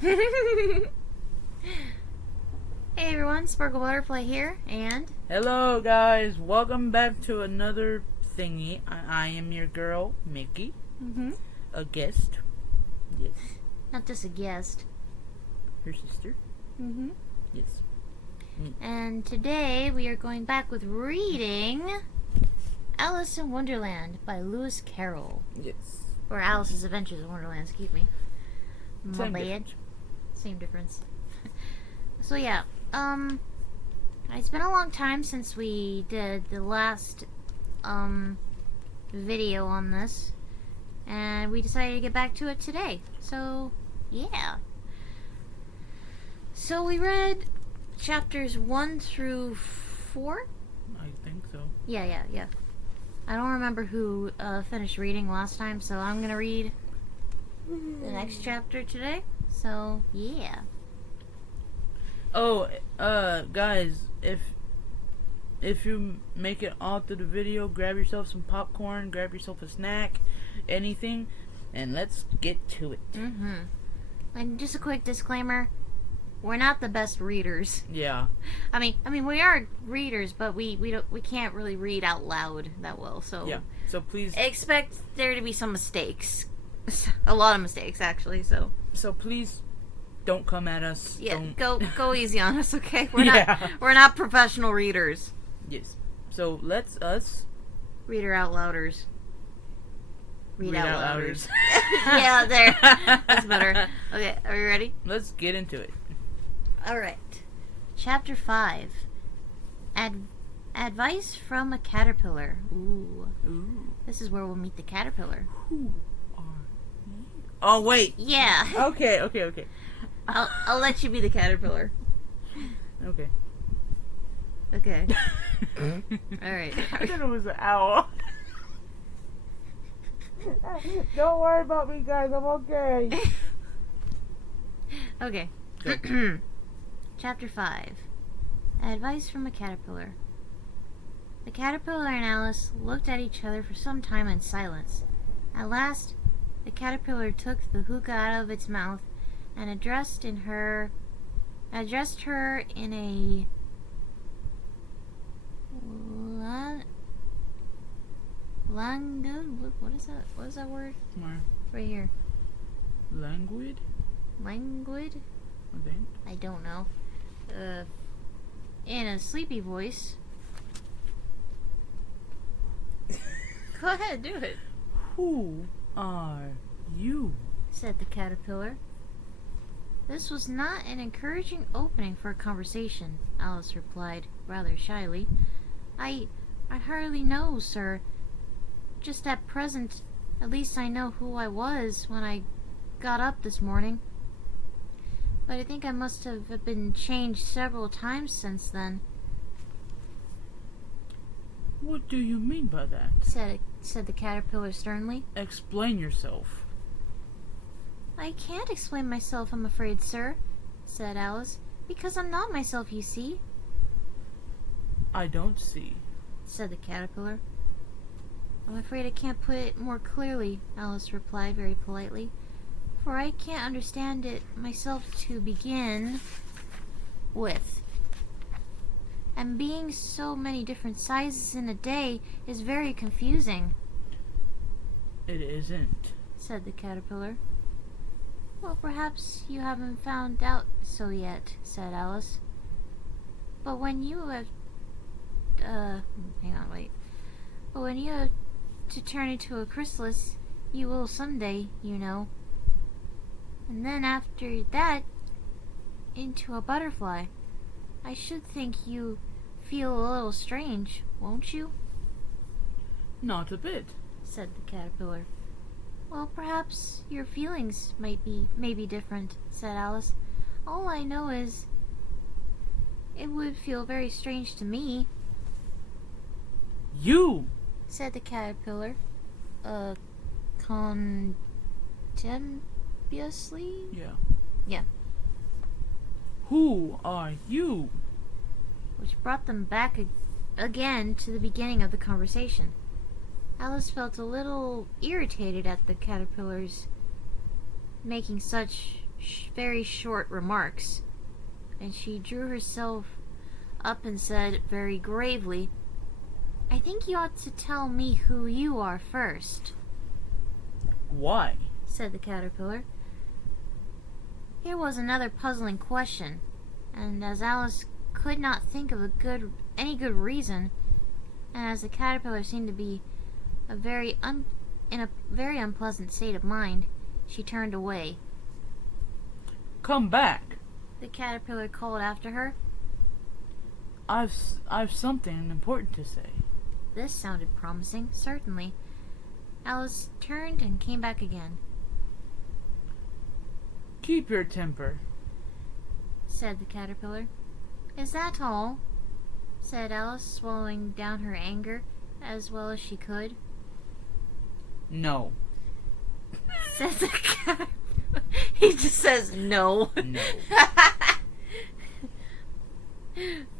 Hey everyone, Sparkle Butterfly here, and Hello guys, welcome back to another thingy. I am your girl, Mickey. A guest. Yes. not just a guest. Her sister. Yes. And today we are going back with reading Alice in Wonderland by Lewis Carroll. Yes. Or Alice's Adventures in Wonderland, excuse me. My Same bad. difference. Same difference. So yeah, it's been a long time since we did the last video on this, and we decided to get back to it today. So yeah. So we read chapters 1 through 4. I think so. Yeah. I don't remember who finished reading last time, so I'm gonna read the next chapter today. So yeah. Oh, guys, if you make it all through the video, grab yourself some popcorn, grab yourself a snack, anything, and let's get to it. And just a quick disclaimer: we're not the best readers. Yeah. I mean, we are readers, but we can't really read out loud that well. So Yeah. So please. expect there to be some mistakes, a lot of mistakes actually. So Please, don't come at us. yeah, Don't. go easy on us, okay? We're Yeah. not professional readers. Yes. So let's us Reader out louders. Read out louders. Yeah, there. That's better. Okay, are you ready? Let's get into it. All right. Chapter 5. Advice from a caterpillar. Ooh. This is where we'll meet the caterpillar. Who are you? Oh wait. Yeah. Okay. I'll let you be the caterpillar. Okay. Okay. All right. I thought it was an owl. Don't worry about me, guys. I'm okay. Okay. Go. Chapter 5. Advice from a caterpillar. The caterpillar and Alice looked at each other for some time in silence. At last, the caterpillar took the hookah out of its mouth and addressed her in a languid. What is that? What is that word? Where? Right here. Languid? Languid? I think. I don't know. In a sleepy voice. Go ahead, do it, Who are you? said the caterpillar. This was not an encouraging opening for a conversation, Alice replied, rather shyly. I hardly know, sir. Just at present, at least I know who I was when I got up this morning. But I think I must have been changed several times since then, What do you mean by that? said the caterpillar sternly. Explain yourself. I can't explain myself, I'm afraid, sir, said Alice, because I'm not myself, you see, I don't see. said the caterpillar. I'm afraid I can't put it more clearly, Alice replied very politely, for I can't understand it myself to begin with. And being so many different sizes in a day is very confusing, It isn't. said the caterpillar. Well, perhaps you haven't found out so yet, said Alice. But when you have... But when you have to turn into a chrysalis, you will someday, you know. And then after that, into a butterfly. I should think you feel a little strange, won't you? Not a bit. Said the caterpillar. Well, perhaps your feelings may be different, said Alice. All I know is it would feel very strange to me, You! said the caterpillar, contemptuously. Yeah. Who are you? Which brought them back again to the beginning of the conversation. Alice felt a little irritated at the caterpillars making such very short remarks, and she drew herself up and said very gravely, "I think you ought to tell me who you are first," Why? said the caterpillar. Here was another puzzling question, and as Alice could not think of any good reason, and as the caterpillar seemed to be in a very unpleasant state of mind, she turned away. Come back. The caterpillar called after her. I've something important to say. This sounded promising, certainly. Alice turned and came back again. Keep your temper, said the caterpillar. Is that all? Said Alice, swallowing down her anger as well as she could. No. Said the caterpillar. He just says no.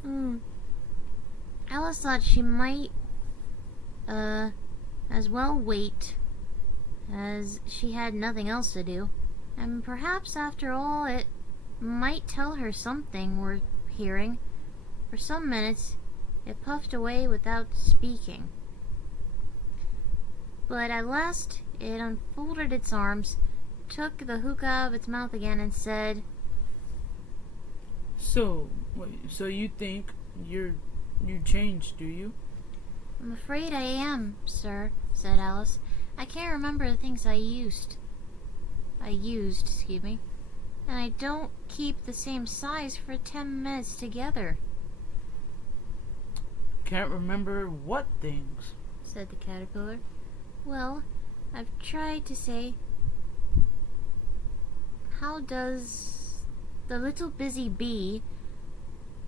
No. Alice thought she might as well wait, as she had nothing else to do, and perhaps after all it might tell her something worth hearing. For some minutes it puffed away without speaking, but at last it unfolded its arms, took the hookah out of its mouth again, and said, So you think you changed, do you? I'm afraid I am, sir, said Alice. I can't remember the things I used, and I don't keep the same size for 10 minutes together. Can't remember what things? Said the caterpillar. Well, I've tried to say, how does the little busy bee,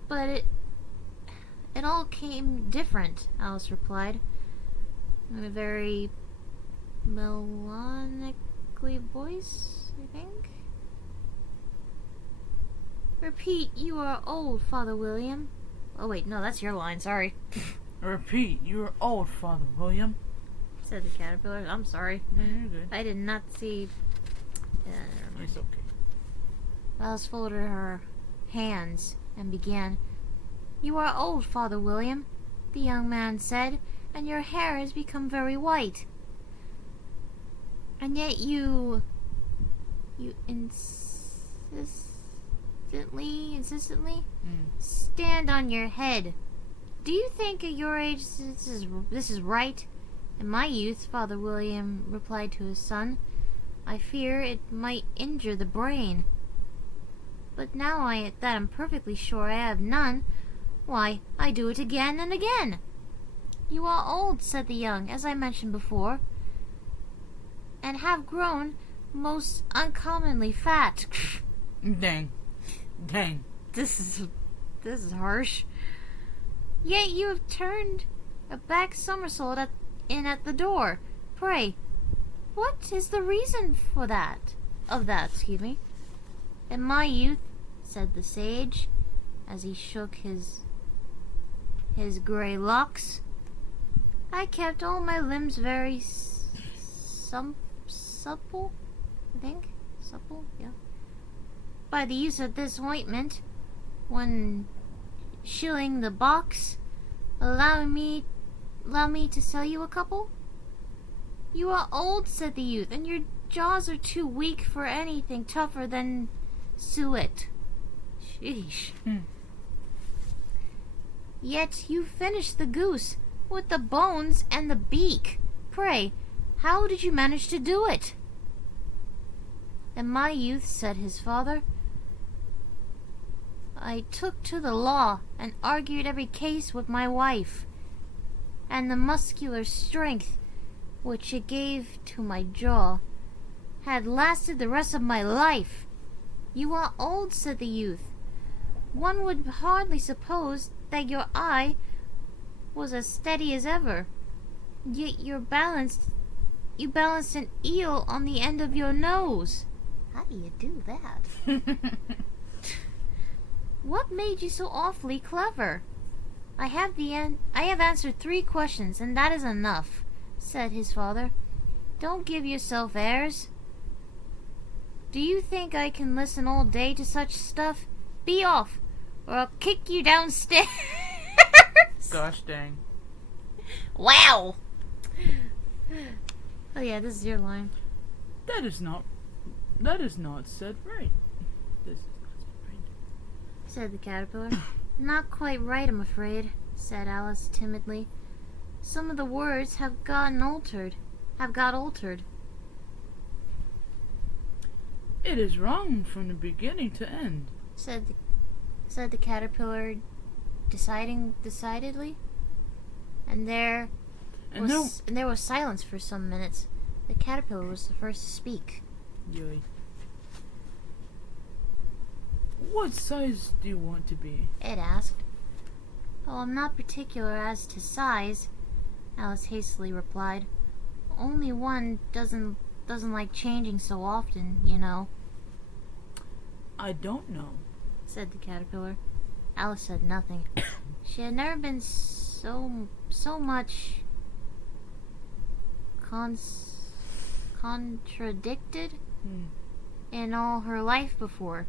but it all came different, Alice replied, in a very melancholy voice, I think. Repeat, you are old, Father William. Oh wait, no, that's your line, sorry. Repeat, you are old, Father William, said the caterpillar. I'm sorry. No, you're good. I did not see. Never mind. It's okay. Alice folded her hands and began. You are old, Father William, the young man said, and your hair has become very white. And yet you insistently stand on your head. Do you think at your age this is right? In my youth, Father William replied to his son, I fear it might injure the brain. But now that I'm perfectly sure I have none, why, I do it again and again. You are old, said the young, as I mentioned before, and have grown most uncommonly fat. Dang. This is harsh. Yet you have turned a back somersault in at the door. Pray, what is the reason for that? In my youth, said the sage, as he shook his grey locks, I kept all my limbs very supple, I think. Supple, yeah. By the use of this ointment, 1 shilling the box. Allow me to sell you a couple? You are old, said the youth, and your jaws are too weak for anything tougher than suet. Sheesh. Yet you finished the goose with the bones and the beak. Pray, how did you manage to do it? In my youth, said his father, I took to the law and argued every case with my wife, and the muscular strength which it gave to my jaw had lasted the rest of my life. You are old, said the youth. One would hardly suppose that your eye was as steady as ever, yet you balanced an eel on the end of your nose. How do you do that? What made you so awfully clever? I have answered 3 questions, and that is enough, said his father. Don't give yourself airs. Do you think I can listen all day to such stuff? Be off, or I'll kick you downstairs. Gosh dang. Wow. Oh yeah, this is your line. That is not said right. This is not said right. Said the caterpillar. Not quite right, I'm afraid, said Alice timidly. Some of the words have got altered. It is wrong from the beginning to end. Said the caterpillar decidedly. And there was silence for some minutes. The caterpillar was the first to speak. Yoy. What size do you want to be? It asked. Oh, I'm not particular as to size, Alice hastily replied. Only one doesn't like changing so often, you know. I don't know, said the caterpillar. Alice said nothing. She had never been so much contradicted in all her life before,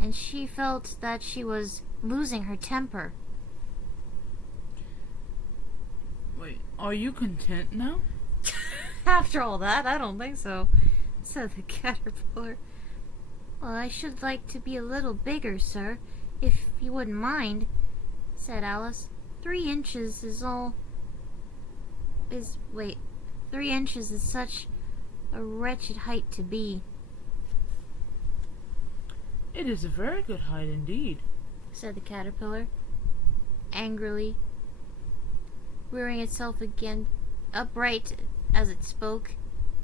and she felt that she was losing her temper. Wait, are you content now? After all that, I don't think so, said the caterpillar. Well, I should like to be a little bigger, sir, if you wouldn't mind, said Alice. 3 inches is 3 inches is such a wretched height to be. It is a very good height indeed, said the caterpillar, angrily, rearing itself again upright as it spoke.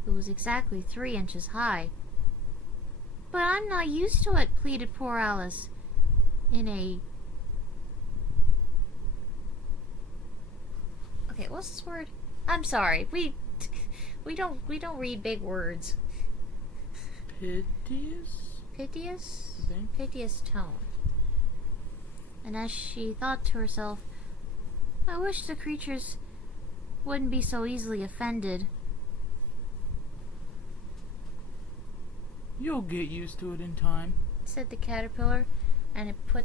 It was exactly 3 inches high. But I'm not used to it, pleaded poor Alice, okay, what's this word? I'm sorry. We don't read big words. Piteous tone. And as she thought to herself, I wish the creatures wouldn't be so easily offended. You'll get used to it in time, said the caterpillar, and it put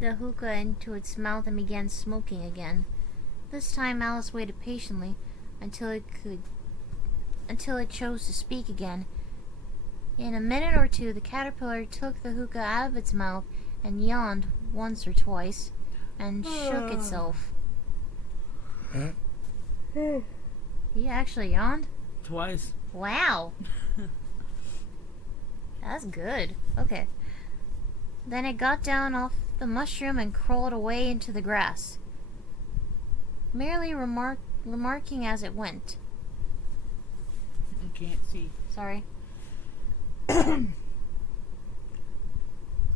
the hookah into its mouth and began smoking again. This time Alice waited patiently until it chose to speak again. In a minute or two, the caterpillar took the hookah out of its mouth and yawned once or twice and shook itself. He actually yawned? Twice. Wow. That's good. Okay. Then it got down off the mushroom and crawled away into the grass, merely remarking as it went. I can't see. Sorry.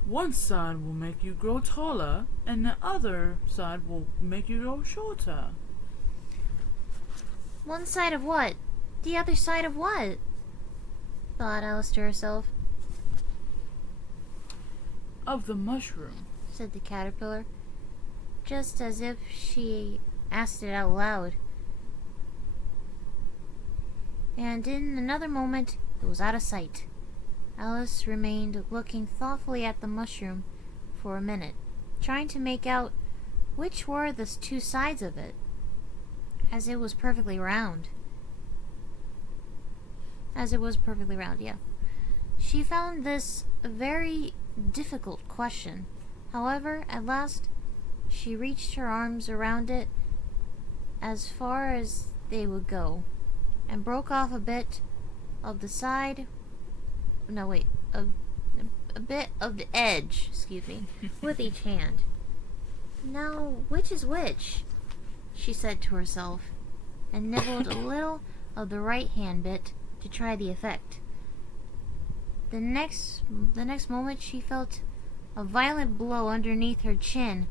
One side will make you grow taller, and the other side will make you grow shorter. One side of what? The other side of what? Thought Alice to herself. Of the mushroom, said the caterpillar, just as if she asked it out loud. And in another moment, it was out of sight. Alice remained looking thoughtfully at the mushroom for a minute, trying to make out which were the 2 sides of it, as it was perfectly round. Yeah. She found this a very difficult question. However, at last, she reached her arms around it as far as they would go, and broke off a bit of the side. A bit of the edge, with each hand. Now, which is which? She said to herself, and nibbled a little of the right hand bit to try the effect. The next moment she felt a violent blow underneath her chin.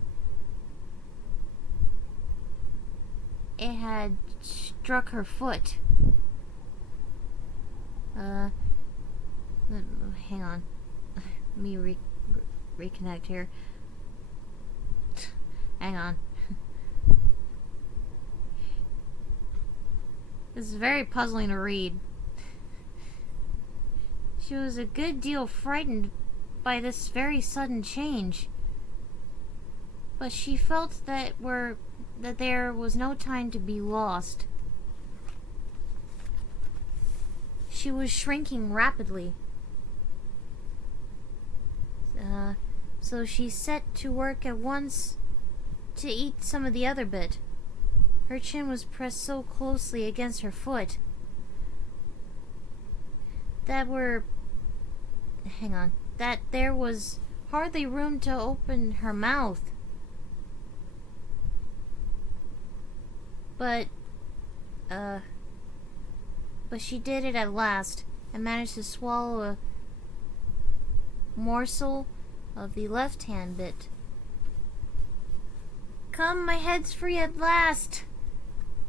It had struck her foot. Hang on. Let me reconnect here. Hang on. This is very puzzling to read. She was a good deal frightened by this very sudden change, but she felt that there was no time to be lost. She was shrinking rapidly. So she set to work at once to eat some of the other bit. Her chin was pressed so closely against her foot that there was hardly room to open her mouth. But she did it at last and managed to swallow a morsel of the left-hand bit. "Come, my head's free at last,"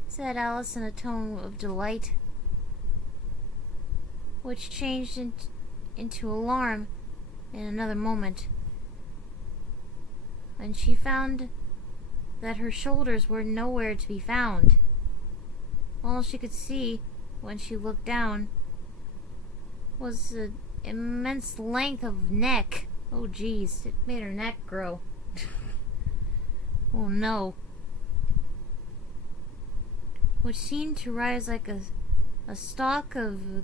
said Alice in a tone of delight, which changed into alarm in another moment, when she found that her shoulders were nowhere to be found. All she could see when she looked down was an immense length of neck. Oh geez, it made her neck grow. Oh no. Which seemed to rise like a stalk of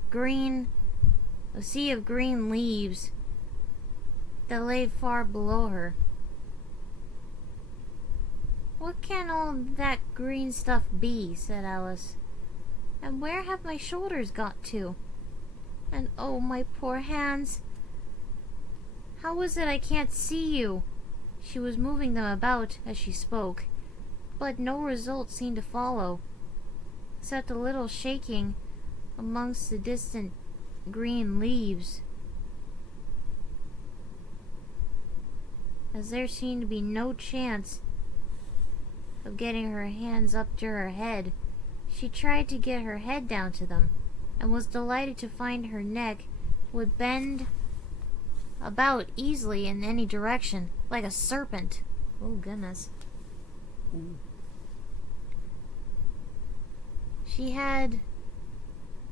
a sea of green leaves that lay far below her. "What can all that green stuff be?" said Alice. "And where have my shoulders got to? And oh, my poor hands! How is it I can't see you?" She was moving them about as she spoke, but no result seemed to follow, except a little shaking amongst the distant green leaves, as there seemed to be no chance of getting her hands up to her head. She tried to get her head down to them, and was delighted to find her neck would bend about easily in any direction, like a serpent. Oh goodness. Ooh. She had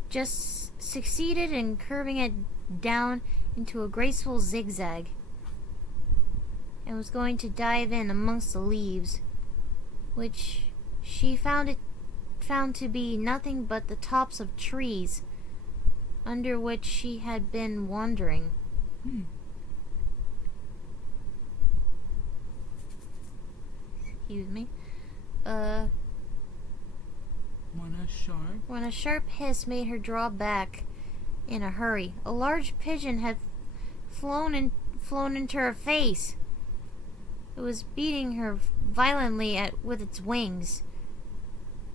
just succeeded in curving it down into a graceful zigzag, and was going to dive in amongst the leaves, which she found to be nothing but the tops of trees under which she had been wandering. Excuse me. When a sharp hiss made her draw back in a hurry, a large pigeon had flown into her face. It was beating her violently with its wings.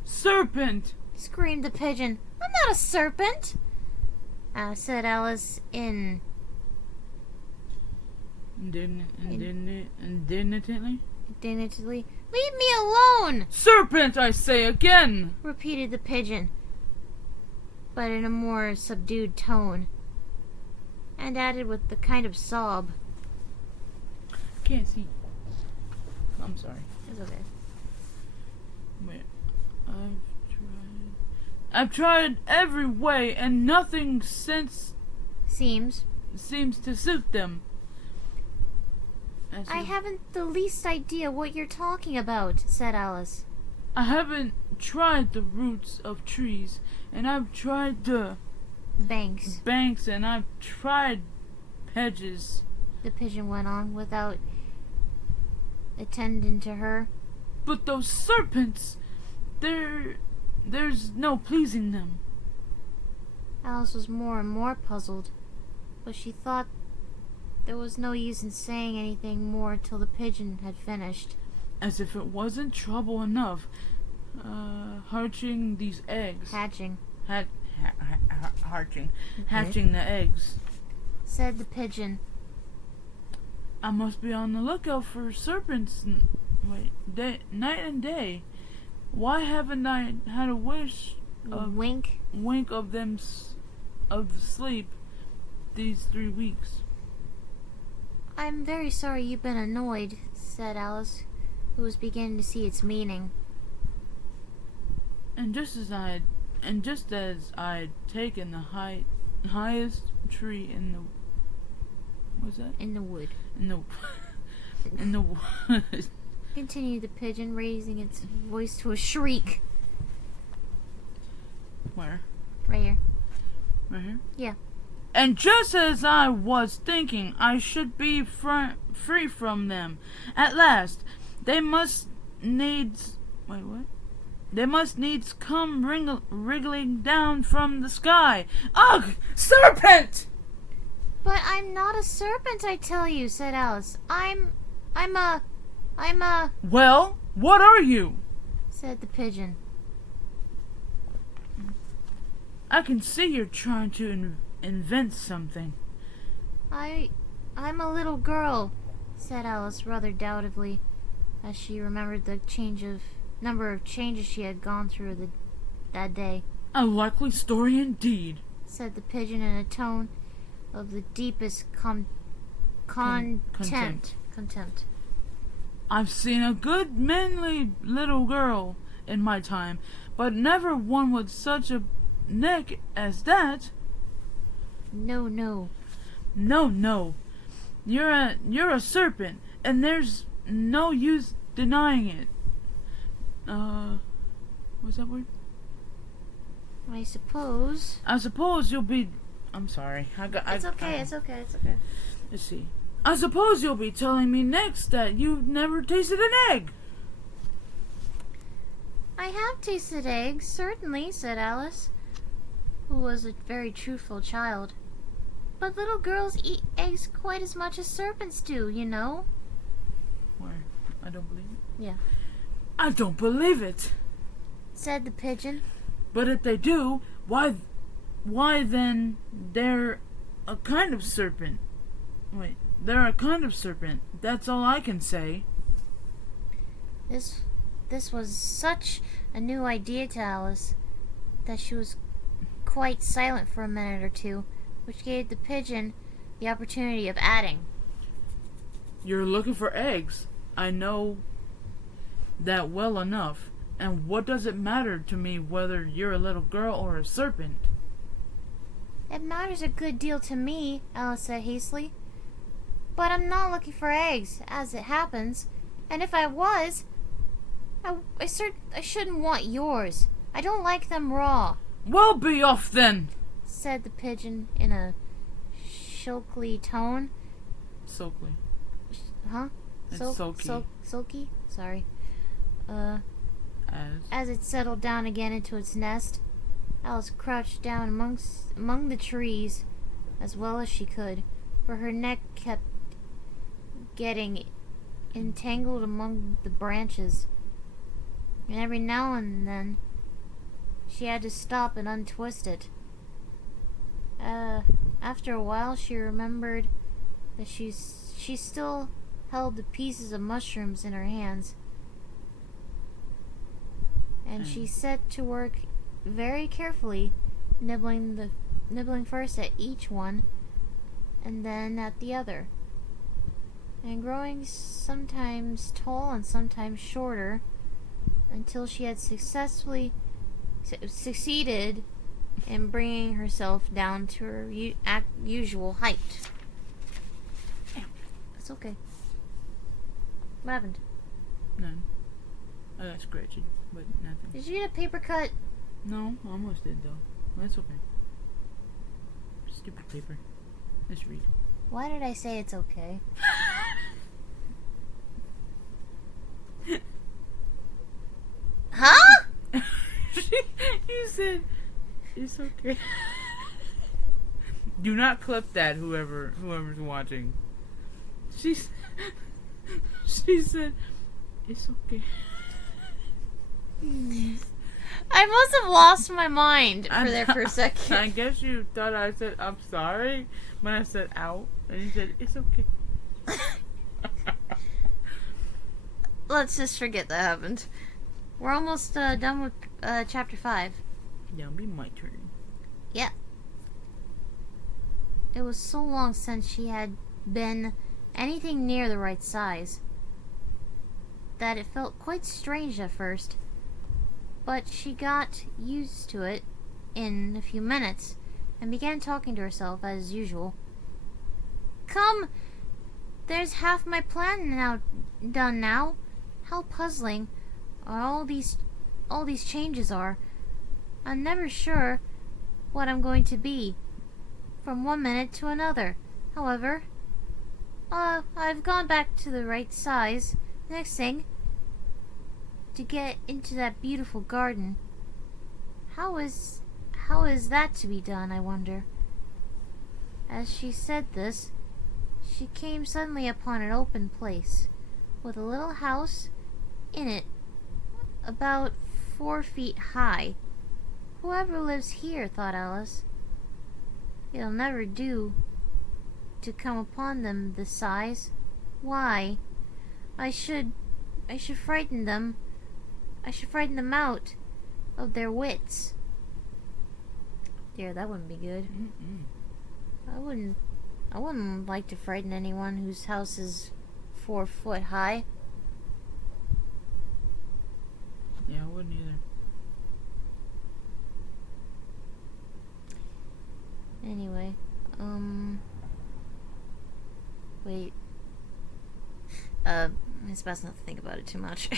"Serpent!" screamed the pigeon. "I'm not a serpent," said Alice indignantly. "Leave me alone!" "Serpent, I say again!" repeated the pigeon, but in a more subdued tone, and added with a kind of sob, "Can't see. I'm sorry." "It's okay. Wait, I've tried every way, and nothing seems to suit them." I haven't the least idea what you're talking about," said Alice. "I haven't tried the roots of trees, and I've tried the banks, and I've tried hedges," the pigeon went on, without attending to her. "But those serpents, there's no pleasing them." Alice was more and more puzzled, but she thought there was no use in saying anything more till the pigeon had finished. "As if it wasn't trouble enough, hatching these eggs." Hatching, Hatching the eggs. said the pigeon. "I must be on the lookout for serpents night and day. Why haven't I had a wink of them of sleep these 3 weeks?" "I'm very sorry you've been annoyed," said Alice, who was beginning to see its meaning. And just as I'd taken the highest tree in the... What's that? In the wood. In the wood. Continued the pigeon, raising its voice to a shriek. Where? Right here. Right here? Yeah. And just as I was thinking I should be free from them, at last, they must needs... Wait, what? They must needs come wriggling down from the sky. Ugh! Serpent! But I'm not a serpent, I tell you, said Alice. I'm a... Well, what are you? said the pigeon. I can see you're trying to invent something. I'm a little girl, said Alice rather doubtfully, as she remembered the number of changes she had gone through that day. A likely story indeed, said the pigeon in a tone of the deepest contempt. I've seen a good manly little girl in my time, but never one with such a neck as that. No. No. You're a serpent, and there's no use denying it. What's that word? I suppose you'll be... I'm sorry. It's okay. Let's see. I suppose you'll be telling me next that you've never tasted an egg. I have tasted eggs, certainly, said Alice, who was a very truthful child. But little girls eat eggs quite as much as serpents do, you know. Where? I don't believe it. Yeah. I don't believe it, said the pigeon. But if they do, why then they're a kind of serpent. Wait, they're a kind of serpent. That's all I can say. This was such a new idea to Alice that she was quite silent for a minute or two, which gave the pigeon the opportunity of adding. You're looking for eggs. I know that well enough. And what does it matter to me whether you're a little girl or a serpent? It matters a good deal to me, Alice said hastily. But I'm not looking for eggs, as it happens. And if I was, I shouldn't want yours. I don't like them raw. Well, be off then, said the pigeon in a shilky tone. Sulky. Huh? It's sulky. Sulky? Sorry. As it settled down again into its nest, Alice crouched down among the trees as well as she could, for her neck kept getting entangled among the branches, and every now and then she had to stop and untwist it. After a while, she remembered that she still held the pieces of mushrooms in her hands, and she set to work very carefully, nibbling first at each one and then at the other, and growing sometimes tall and sometimes shorter until she had succeeded in bringing herself down to her usual height. That's okay. What happened? None. I got scratched, but nothing. Did you get a paper cut? No, I almost did though. That's okay. Stupid paper. Let's read. Why did I say it's okay? Huh? You said it's okay. Do not clip that, whoever's watching. She said it's okay. I must have lost my mind for a second. I guess you thought I said I'm sorry when I said out, and you said it's okay. Let's just forget that happened. We're almost done with chapter 5. Yeah, it'll be my turn. Yeah. It was so long since she had been anything near the right size that it felt quite strange at first. But she got used to it in a few minutes, and began talking to herself as usual. Come! There's half my plan done now. How puzzling are all these changes are. I'm never sure what I'm going to be from one minute to another. However, I've gone back to the right size. Next thing, to get into that beautiful garden. How is that to be done, I wonder? As she said this, she came suddenly upon an open place, with a little house in it, about 4 feet high. Whoever lives here, thought Alice. It'll never do to come upon them this size. Why? I should frighten them. I should frighten them out of their wits. Dear, that wouldn't be good. Mm-mm. I wouldn't like to frighten anyone whose house is 4 foot high. Yeah, I wouldn't either. Anyway, wait. It's best not to think about it too much.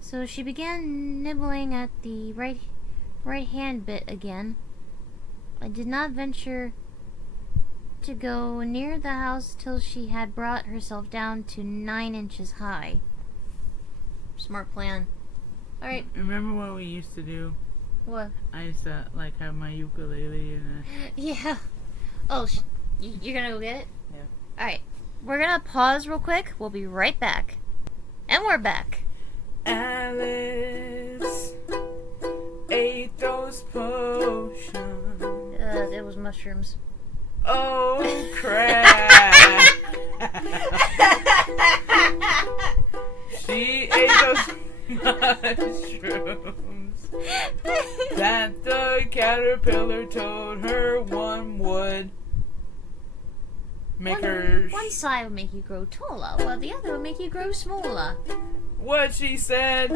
So she began nibbling at the right hand bit again. I did not venture to go near the house till she had brought herself down to 9 inches high. Smart plan. Alright. Remember what we used to do? What? I used to have my ukulele and Yeah. Oh, you're gonna go get it? Yeah. Alright. We're gonna pause real quick. We'll be right back. And we're back. Alice ate those potions. It was mushrooms. Oh crap! She ate those mushrooms that the caterpillar told her one would make her. One side would make you grow taller, while the other would make you grow smaller. What she said.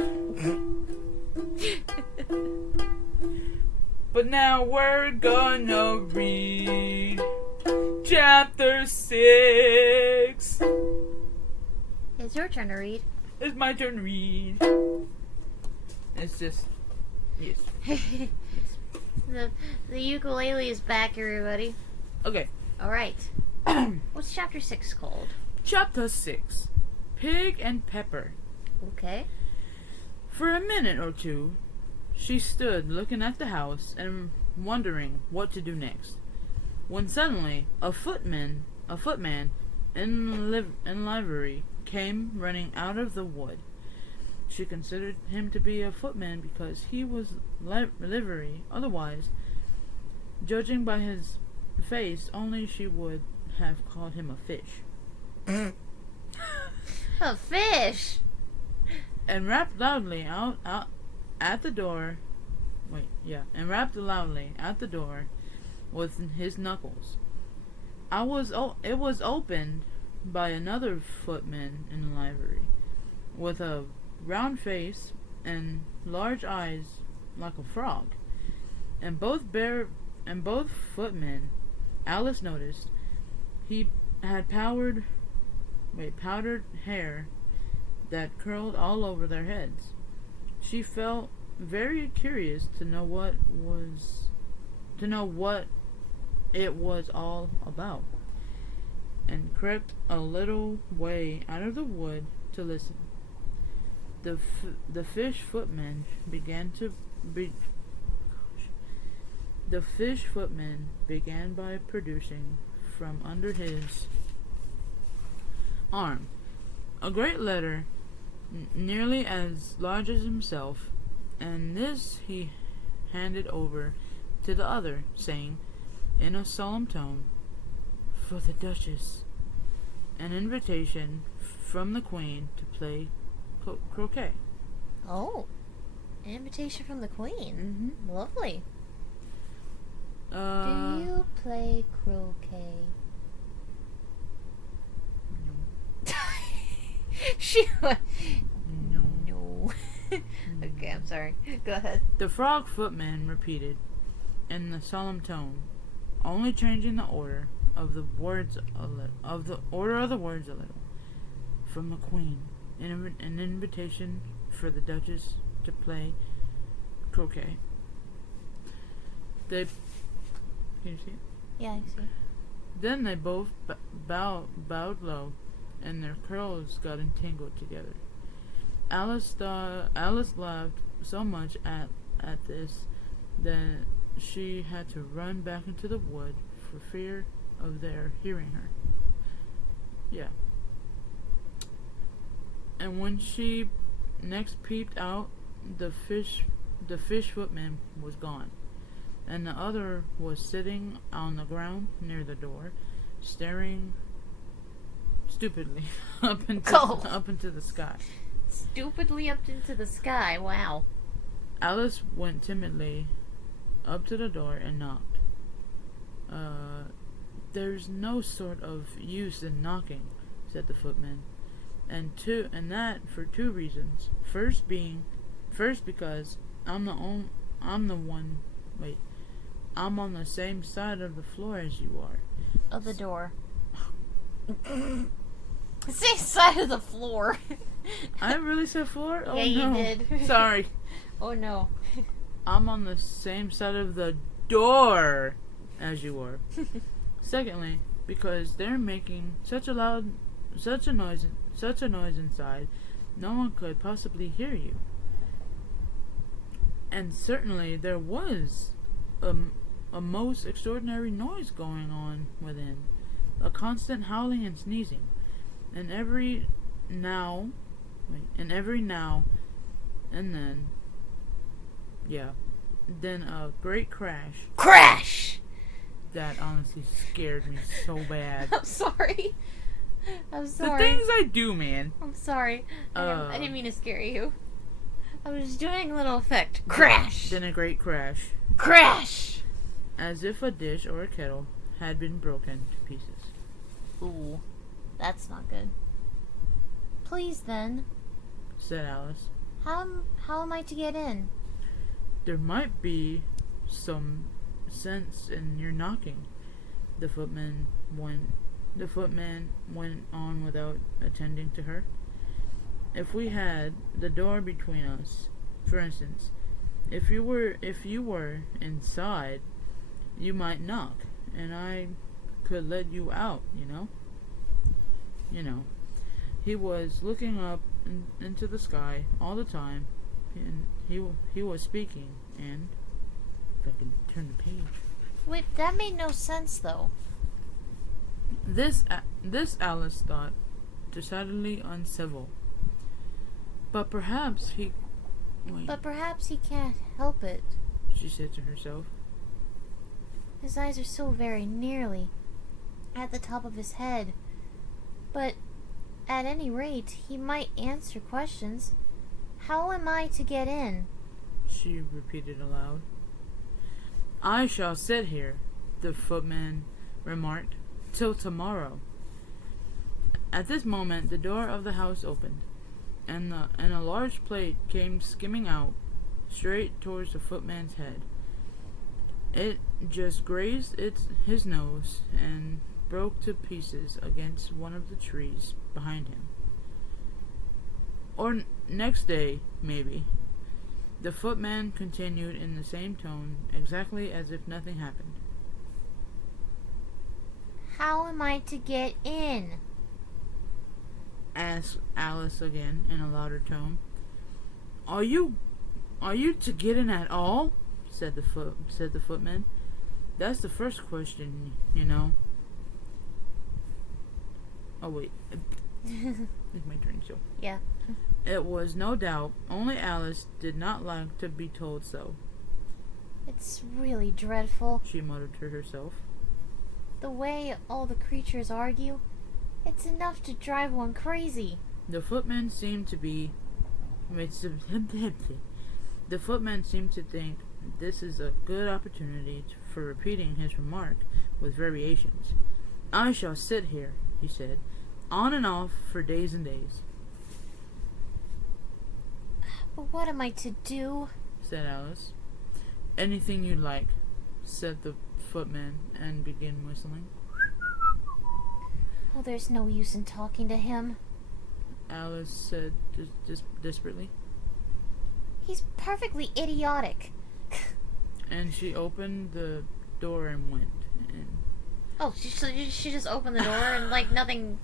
But now we're gonna read chapter 6. It's your turn to read. It's my turn to read. It's just, yes. The ukulele is back, everybody. Okay. Alright. What's chapter 6 called? Chapter 6. Pig and Pepper. Okay. For a minute or two, she stood looking at the house and wondering what to do next. When suddenly, a footman in livery came running out of the wood. She considered him to be a footman because he was livery. Otherwise, judging by his face, only she would have called him a fish. A fish! And rapped loudly out at the door. And rapped loudly at the door with his knuckles. It was opened by another footman in livery, with a round face and large eyes like a frog. And both footmen, Alice noticed, he had powdered hair that curled all over their heads. She felt very curious to know what it was all about, and crept a little way out of the wood to listen. The fish footman began by producing from under his arm a great letter nearly as large as himself, and this he handed over to the other, saying in a solemn tone, "For the Duchess, an invitation from the Queen to play croquet." Oh, an invitation from the Queen. Mm-hmm. Lovely. Do you play croquet? No. She went, No. no. Okay, I'm sorry. Go ahead. The frog footman repeated, in the solemn tone, only changing the order of the words a little. From the Queen, an invitation for the Duchess to play croquet. They, can you see it? Yeah, I see. Then they both bowed low, and their curls got entangled together. Alice laughed so much at this that she had to run back into the wood for fear of their hearing her. Yeah. And when she next peeped out, the fish footman was gone, and the other was sitting on the ground near the door, staring stupidly up into the sky. Stupidly up into the sky. Wow. Alice went timidly up to the door and knocked. There's no sort of use in knocking, said the footman, and that for two reasons. First, because I'm on the same side of the floor as you are. Of the door. Same side of the floor. I really said floor? Oh, yeah, no. you did. Sorry. Oh, no. I'm on the same side of the door as you are. Secondly, because they're making such a noise inside, no one could possibly hear you. And certainly there was a most extraordinary noise going on within, a constant howling and sneezing, and every now and then, then a great crash that honestly scared me so bad. I'm sorry. The things I do, man. I'm sorry. I didn't mean to scare you. I was doing a little effect. Crash! Then a great crash. Crash! As if a dish or a kettle had been broken to pieces. Ooh, that's not good. Please, then, said Alice. How am I to get in? There might be some sense in your knocking. The footman went on without attending to her. If we had the door between us, for instance, if you were inside, you might knock, and I could let you out, you know. He was looking up into the sky all the time, and he was speaking, and if I can turn the page. Wait, that made no sense, though. This Alice thought decidedly uncivil. But perhaps he can't help it, she said to herself. His eyes are so very nearly at the top of his head. But at any rate, he might answer questions. How am I to get in? She repeated aloud. I shall sit here, the footman remarked, till tomorrow. At this moment, the door of the house opened, and a large plate came skimming out, straight towards the footman's head. It just grazed his nose and broke to pieces against one of the trees behind him. Or next day, maybe. The footman continued in the same tone, exactly as if nothing happened. How am I to get in? Asked Alice again in a louder tone. Are you to get in at all? said the footman. That's the first question, you know. Oh wait. It's my turn still. Yeah. It was no doubt only Alice did not like to be told so. It's really dreadful. She muttered to herself. The way all the creatures argue, it's enough to drive one crazy. The footman seemed to think this is a good opportunity for repeating his remark with variations. I shall sit here, he said, on and off for days and days. But what am I to do? Said Alice. Anything you like, said the footman and began whistling. Oh, there's no use in talking to him. Alice said desperately. He's perfectly idiotic. And she opened the door and went in. Oh, she just opened the door and, like, nothing...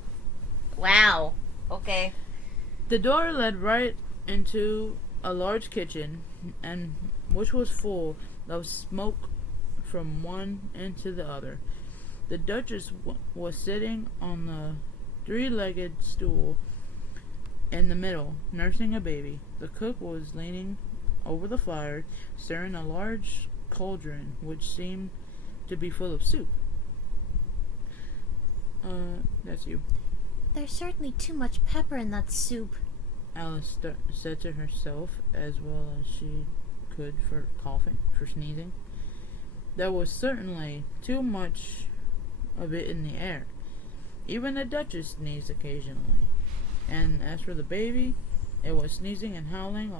Wow. Okay. The door led right into a large kitchen, and which was full of smoke from one end to the other. The Duchess was sitting on the three-legged stool in the middle, nursing a baby. The cook was leaning over the fire, stirring a large cauldron which seemed to be full of soup. That's you. There's certainly too much pepper in that soup. Alice said to herself, as well as she could for sneezing. There was certainly too much of it in the air. Even the Duchess sneezed occasionally. And as for the baby, it was sneezing and howling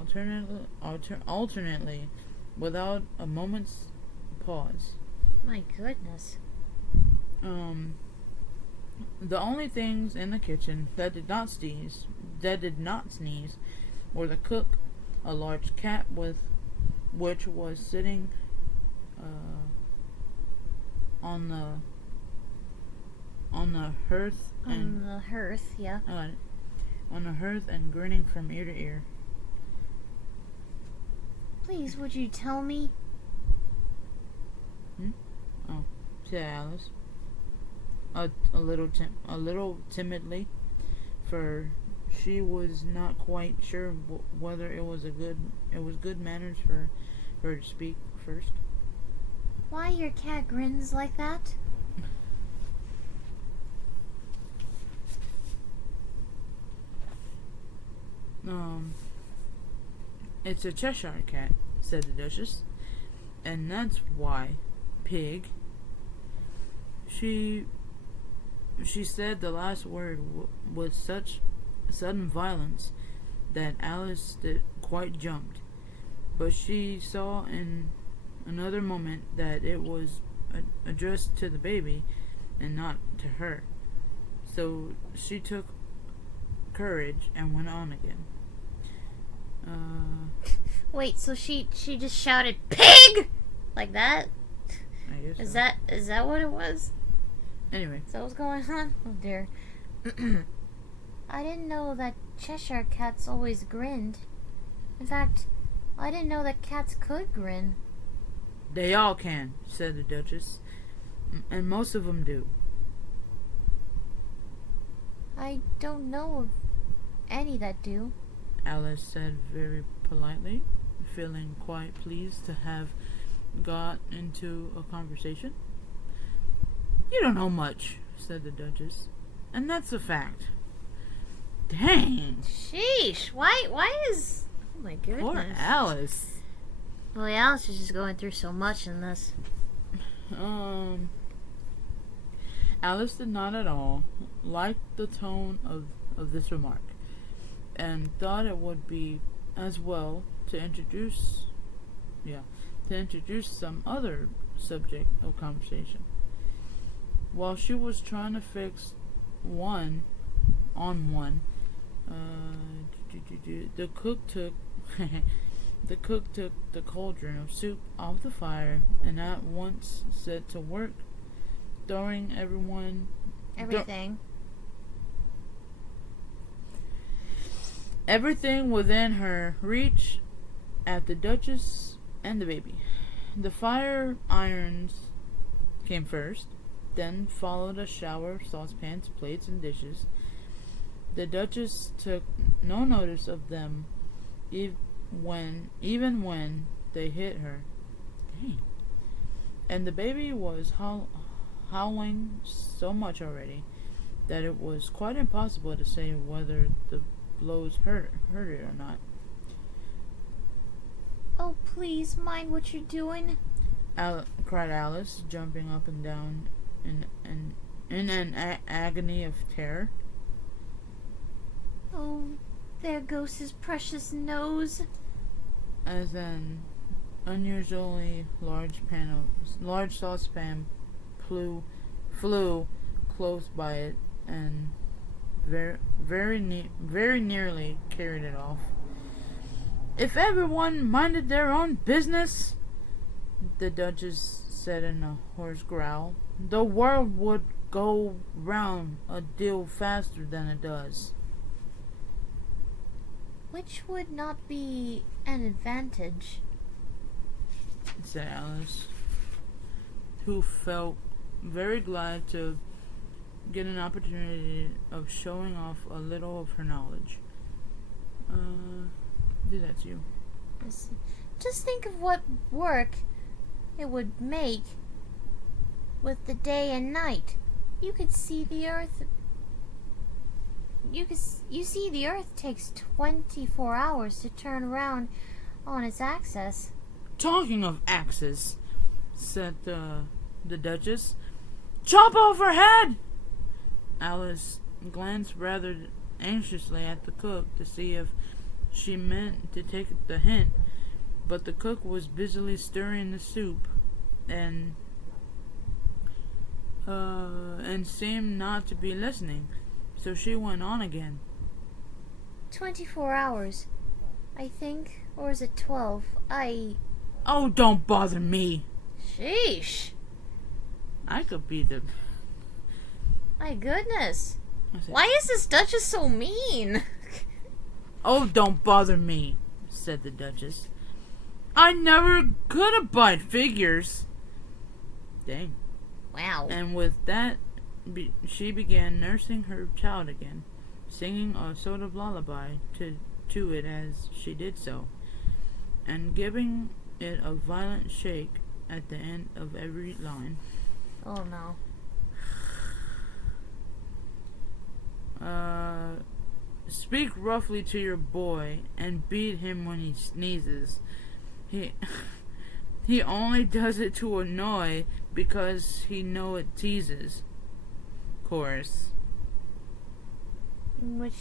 alternately without a moment's pause. My goodness. The only things in the kitchen that did not sneeze were the cook, a large cat which was sitting on the hearth On the hearth, yeah. On the hearth and grinning from ear to ear. Please, would you tell me? Oh, said Alice, a little timidly, for she was not quite sure whether it was good manners for her to speak first. Why your cat grins like that? It's a Cheshire cat, said the Duchess, and that's why, pig. She said the last word with such sudden violence that Alice quite jumped, but she saw in another moment that it was addressed to the baby and not to her. So she took courage and went on again. Wait, so she just shouted "Pig!" like that? I guess Is so. that what it was? Anyway, Is that what's going on? Oh dear. I didn't know that Cheshire cats always grinned. In fact, I didn't know that cats could grin. they all can, said the Duchess, and most of them do. I don't know of any that do. Alice said very politely, feeling quite pleased to have got into a conversation. You don't know much, said the Duchess, and that's a fact. Dang! Sheesh! Why is... Oh my goodness. Poor Alice. Well, Alice is just going through so much in this. Alice did not at all like the tone of this remark, and thought it would be as well to introduce some other subject of conversation. While she was trying to fix one, the cook took the cauldron of soup off the fire and at once set to work throwing everything within her reach at the Duchess and the baby. The fire irons came first, then followed a shower of saucepans, plates, and dishes. The Duchess took no notice of them, even when they hit her. Dang. And the baby was howling so much already that it was quite impossible to say whether the blows hurt it or not. Oh, please, mind what you're doing. Cried Alice, jumping up and down in an agony of terror. Oh, there goes his precious nose. As an unusually large saucepan flew close by it and very nearly carried it off. If everyone minded their own business, the Duchess said in a hoarse growl, the world would go round a deal faster than it does. Which would not be an advantage. Said Alice, who felt very glad to get an opportunity of showing off a little of her knowledge. Do that to you. Just think of what work it would make with the day and night. You could see the Earth. You see the Earth takes 24 hours to turn around on its axis. Talking of axes, said the Duchess, chop off her head! Alice glanced rather anxiously at the cook to see if she meant to take the hint, but the cook was busily stirring the soup and seemed not to be listening, so she went on again. 24 hours, I think, or is it 12? Oh, don't bother me. Sheesh. I could be the... My goodness. Why is this Duchess so mean? Oh, don't bother me, said the Duchess. I never could abide figures. Dang. Wow. And with that, she began nursing her child again, singing a sort of lullaby to it as she did so, and giving it a violent shake at the end of every line. Oh no. Speak roughly to your boy and beat him when he sneezes. He only does it to annoy because he know it teases. Chorus. In which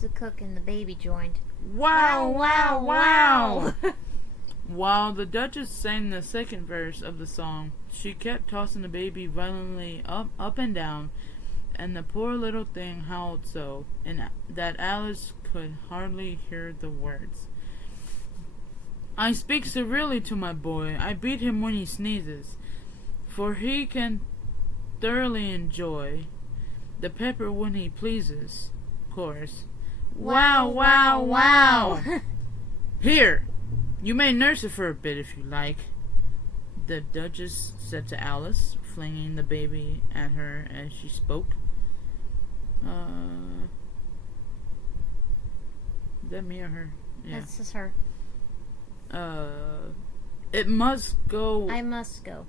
the cook and the baby joined. Wow, wow, wow! While the Duchess sang the second verse of the song, she kept tossing the baby violently up and down, and the poor little thing howled so, that Alice could hardly hear the words. I speak severely to my boy. I beat him when he sneezes, for he can thoroughly enjoy the pepper when he pleases. Chorus. Wow, wow, wow! Here, you may nurse it for a bit if you like, the Duchess said to Alice, flinging the baby at her as she spoke. Is that me or her? Yeah. This is her. It must go. I must go.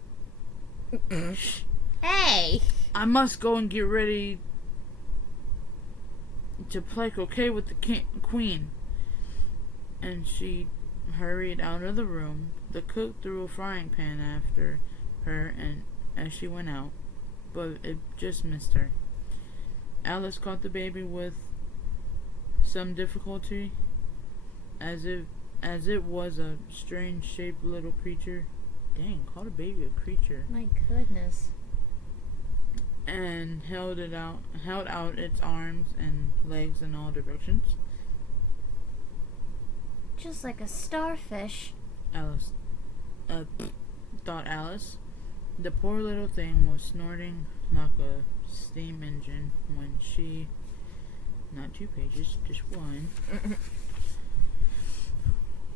Hey! I must go and get ready to play croquet with the queen. And she hurried out of the room. The cook threw a frying pan after her and as she went out, but it just missed her. Alice caught the baby with some difficulty, as it was a strange shaped little creature. Dang, called a baby a creature. My goodness. And held out its arms and legs in all directions. Just like a starfish. Alice, thought Alice. The poor little thing was snorting like a steam engine when she, not 2 pages, just 1,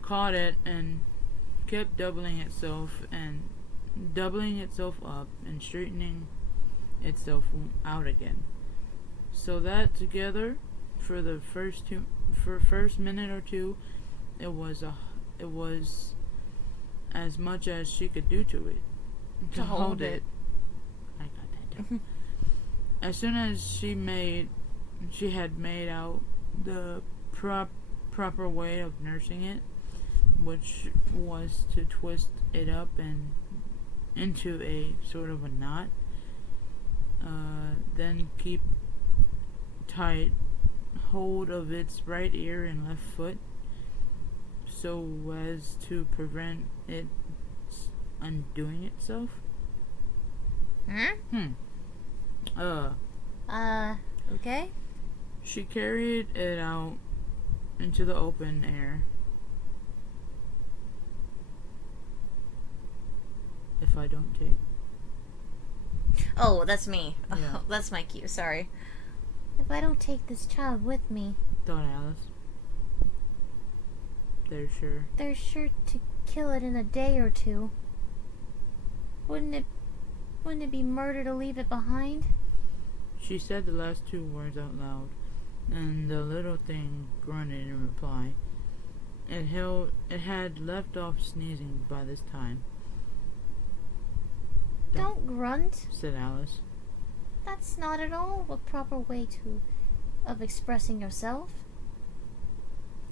caught it and kept doubling itself up and straightening itself out again. So that together, for the first minute or two, it was as much as she could do to it. To hold it. I got that down. As soon as she had made out the proper way of nursing it, which was to twist it up and into a sort of a knot, then keep tight hold of its right ear and left foot, so as to prevent it undoing itself? Hmm? Okay? She carried it out into the open air. If I don't take. Oh, that's me. Yeah. Oh, that's my cue, sorry. If I don't take this child with me, Thought Alice. They're sure to kill it in a day or two. Wouldn't it be murder to leave it behind? She said the last two words out loud, and the little thing grunted in reply. It had left off sneezing by this time. Don't grunt, said Alice. That's not at all a proper way of expressing yourself.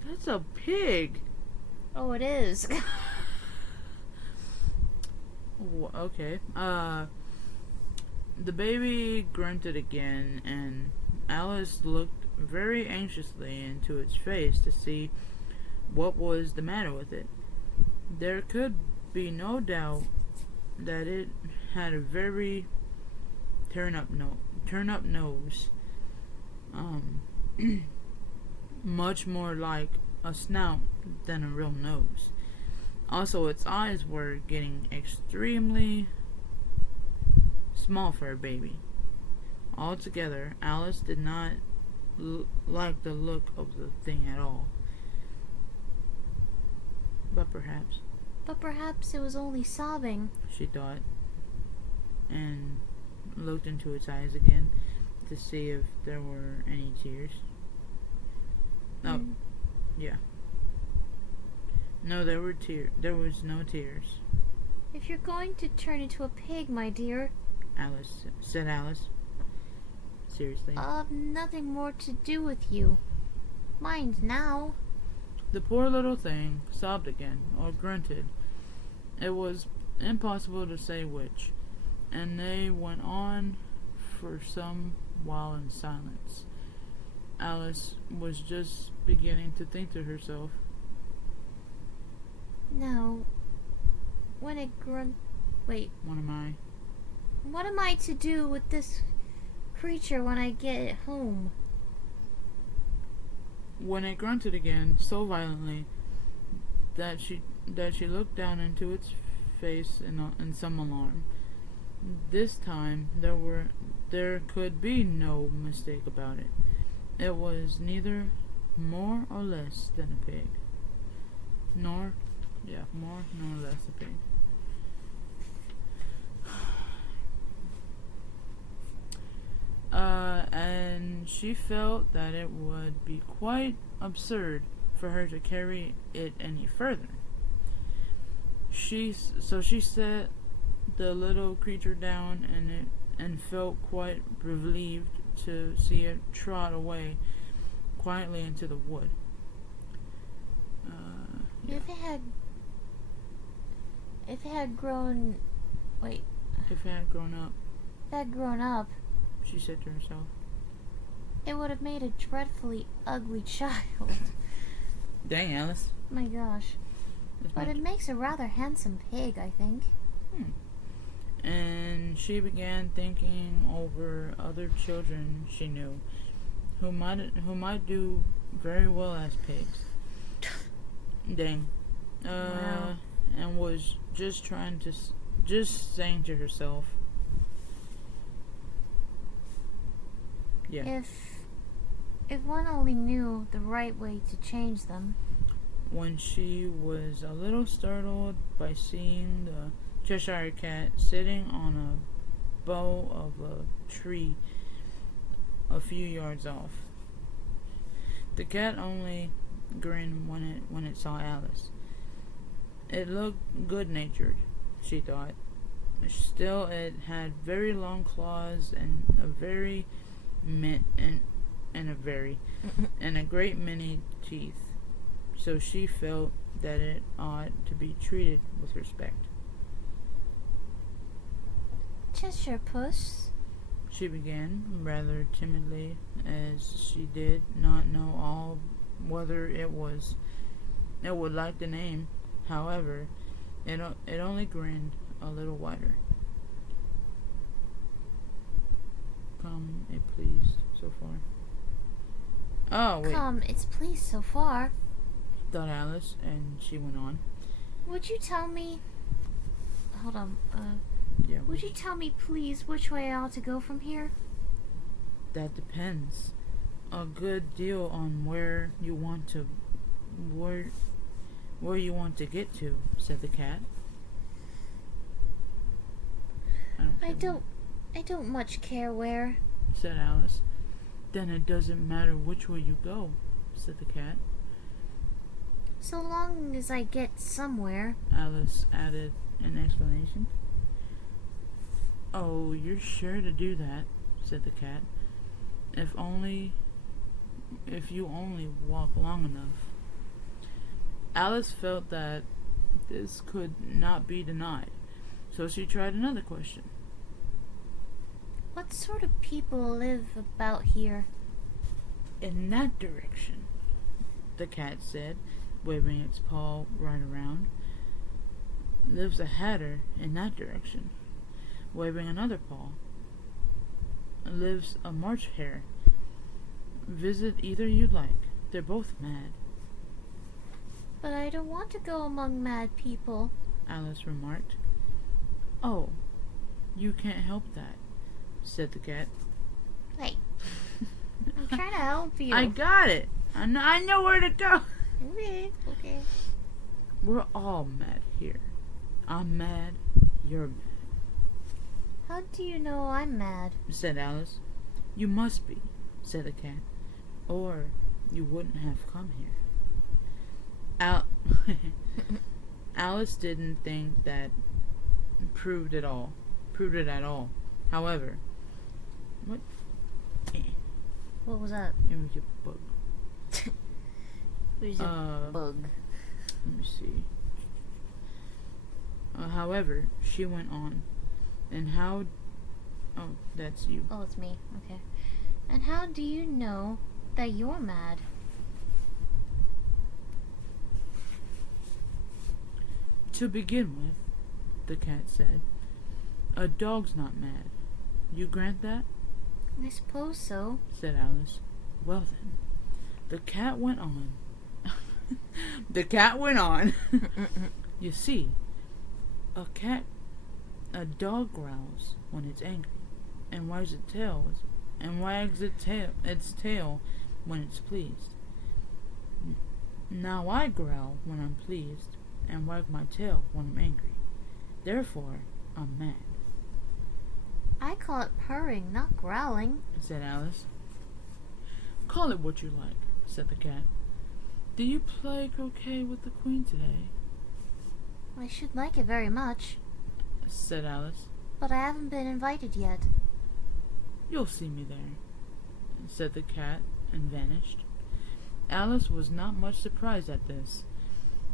That's a pig. Oh, it is. Okay. The baby grunted again, and Alice looked very anxiously into its face to see what was the matter with it. There could be no doubt that it had a very turn up nose. Much more like a snout than a real nose. Also, its eyes were getting extremely small for a baby. Altogether, Alice did not like the look of the thing at all. But perhaps it was only sobbing, she thought, and looked into its eyes again to see if there were any tears. Oh, yeah. No, there was no tears. If you're going to turn into a pig, my dear, said Alice. Seriously. I'll have nothing more to do with you. Mind now. The poor little thing sobbed again, or grunted. It was impossible to say which, and they went on for some while in silence. Alice was just beginning to think to herself. Now, when it wait. What am I to do with this creature when I get it home? When it grunted again so violently that she looked down into its face in some alarm. This time there could be no mistake about it. It was neither more or less than a pig. More nor less a pig. And she felt that it would be quite absurd for her to carry it any further. So she set the little creature down and felt quite relieved to see it trot away quietly into the wood. Yeah. If it had grown up, she said to herself, it would have made a dreadfully ugly child. Dang, Alice. My gosh. But it makes a rather handsome pig, I think. And she began thinking over other children she knew who might do very well as pigs. Dang. Wow. And was just saying to herself, yeah. If one only knew the right way to change them. When she was a little startled by seeing the Cheshire Cat sitting on a bough of a tree a few yards off. The cat only grinned when it saw Alice. It looked good-natured, she thought. Still, it had very long claws and a great many teeth. So she felt that it ought to be treated with respect. Cheshire Puss, she began, rather timidly, as she did not know all whether it was It would like the name. However, it only grinned a little wider. Come, it pleased so far. Oh, wait, Come, it's pleased so far. thought Alice, and she went on. Would you tell me... Hold on, Yeah, would you tell me, please, which way I ought to go from here? that depends a good deal on where you want to get to, said the cat. I don't much care where. said Alice. Then it doesn't matter which way you go, said the cat. So long as I get somewhere. Alice added an explanation. Oh, you're sure to do that, said the cat. If you only walk long enough. Alice felt that this could not be denied, so she tried another question. What sort of people live about here? In that direction, the cat said, waving its paw right around. Lives a hatter in that direction, waving another paw. Lives a March hare. Visit either you like. They're both mad, But I don't want to go among mad people. Alice remarked. Oh, you can't help that, said the cat. Hey, I'm trying to help you. I got it. I know where to go. Okay. We're all mad here. I'm mad. You're mad, How do you know I'm mad? said Alice. You must be, said the cat, or you wouldn't have come here. Alice didn't think that proved it at all. However, what? What was that? It was a bug. There's a bug. Let me see. However, she went on. And how... Oh, that's you. Oh, it's me. Okay. And how do you know that you're mad? To begin with, the cat said, a dog's not mad. You grant that? I suppose so. Said Alice. Well then, the cat went on. The cat went on. You see, a dog growls when it's angry, and wags its tail when it's pleased. Now I growl when I'm pleased, and wag my tail when I'm angry. Therefore, I'm mad, I call it purring, not growling. said Alice. Call it what you like, said the cat. Do you play croquet with the queen today? I should like it very much, Said Alice. but I haven't been invited yet. You'll see me there, said the cat, and vanished. Alice was not much surprised at this.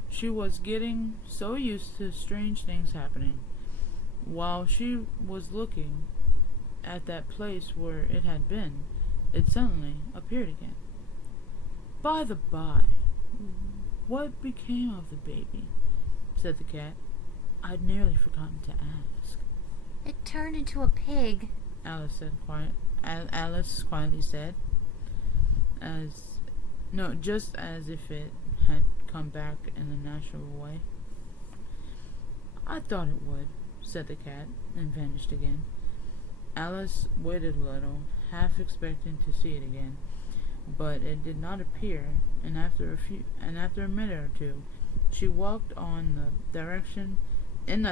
She was getting so used to strange things happening. While she was looking at that place where it had been, it suddenly appeared again. By the by, what became of the baby? Said the cat. I'd nearly forgotten to ask. It turned into a pig. Alice quietly said, just as if it had come back in the natural way. I thought it would, said the cat, and vanished again. Alice waited a little, half expecting to see it again, but it did not appear, and after a minute or two, she walked in the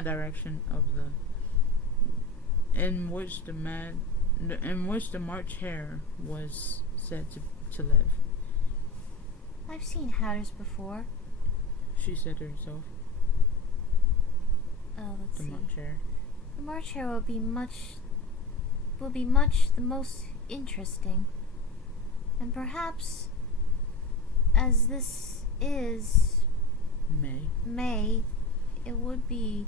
direction in which the March hare was said to live. I've seen hatters before. She said to herself. Let's The see. March hare. The March hare will be much the most interesting. And perhaps, as this is May, it wouldn't be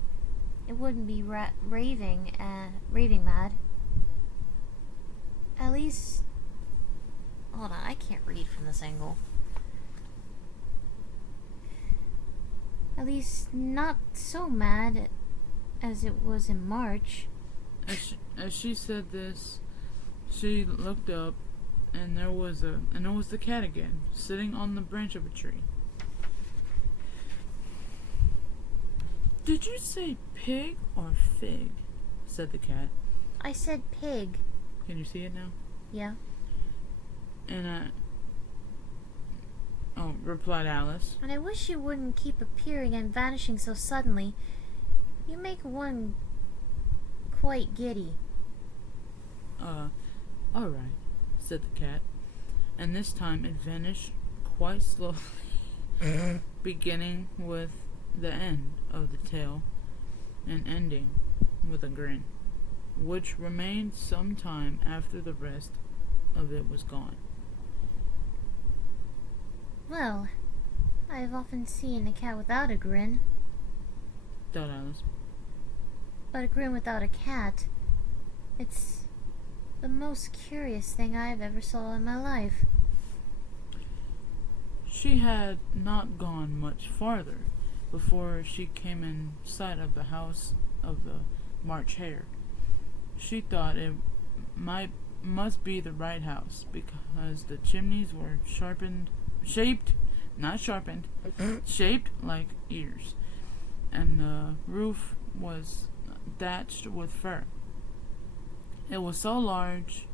raving mad. At least, hold on, I can't read from this angle. At least not so mad as it was in March. As she said this, she looked up, and there was the cat again, sitting on the branch of a tree. "Did you say pig or fig?" said the cat. I said pig. Can you see it now? Yeah. And replied Alice. And I wish you wouldn't keep appearing and vanishing so suddenly. You make one quite giddy. Alright, said the cat. And this time it vanished quite slowly, beginning with the end of the tail and ending with a grin, which remained some time after the rest of it was gone. Well, I've often seen a cat without a grin, Thought Alice. but a grin without a cat, it's the most curious thing I've ever saw in my life. She had not gone much farther before she came in sight of the house of the March Hare. She thought it must be the right house because the chimneys were shaped like ears, and the roof was thatched with fur. It was so large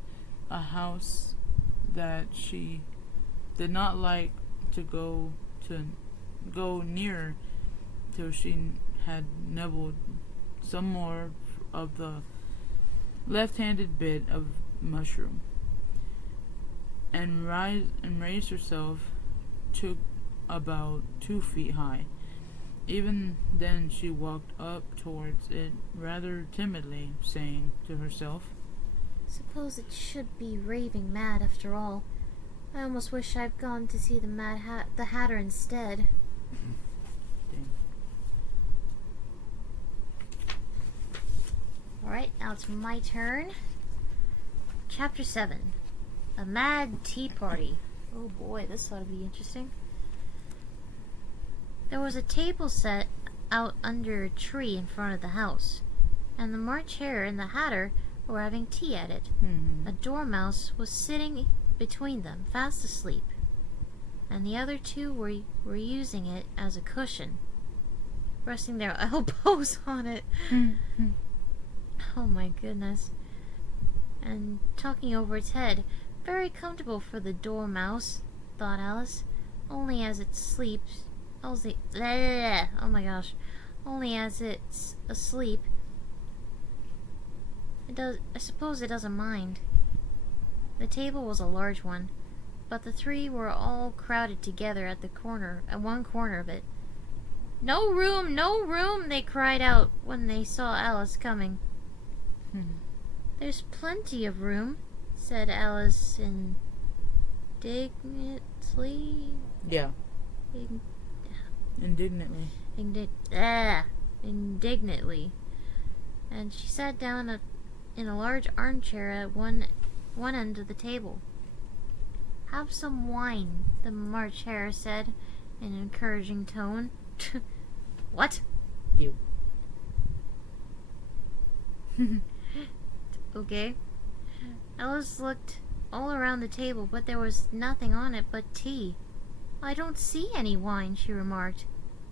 a house that she did not like to go near till she had nibbled some more of the left-handed bit of mushroom, and raised herself to about 2 feet high. Even then she walked up towards it rather timidly, saying to herself, Suppose it should be raving mad after all. I almost wish I'd gone to see the Hatter instead. Alright, now it's my turn. Chapter 7. A Mad Tea Party. Oh boy, this ought to be interesting. There was a table set out under a tree in front of the house, and the March Hare and the Hatter were having tea at it. A dormouse was sitting between them, fast asleep, and the other two were using it as a cushion, resting their elbows on it. Oh my goodness. And talking over its head. Very comfortable for the dormouse, thought Alice. Only as it sleeps. Oh my gosh. Only as it's asleep. I suppose it doesn't mind. The table was a large one, but the three were all crowded together at one corner of it. No room, no room, they cried out when they saw Alice coming. There's plenty of room, said Alice indignantly. Yeah. Indignantly. Indignantly. And she sat down in a large armchair at one end of the table. Have some wine, the March Hare said in an encouraging tone. What? You. Okay. Alice looked all around the table, but there was nothing on it but tea. I don't see any wine, she remarked.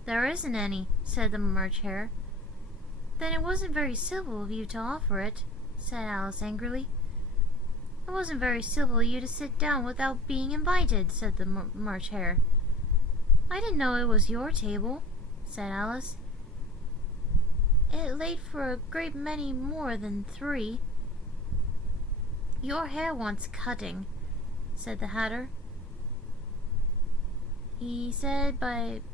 There isn't any, said the March Hare. Then it wasn't very civil of you to offer it, said Alice angrily. It wasn't very civil of you to sit down without being invited, said the March Hare. I didn't know it was your table, said Alice. It laid for a great many more than 3. Your hair wants cutting, said the Hatter. He said oh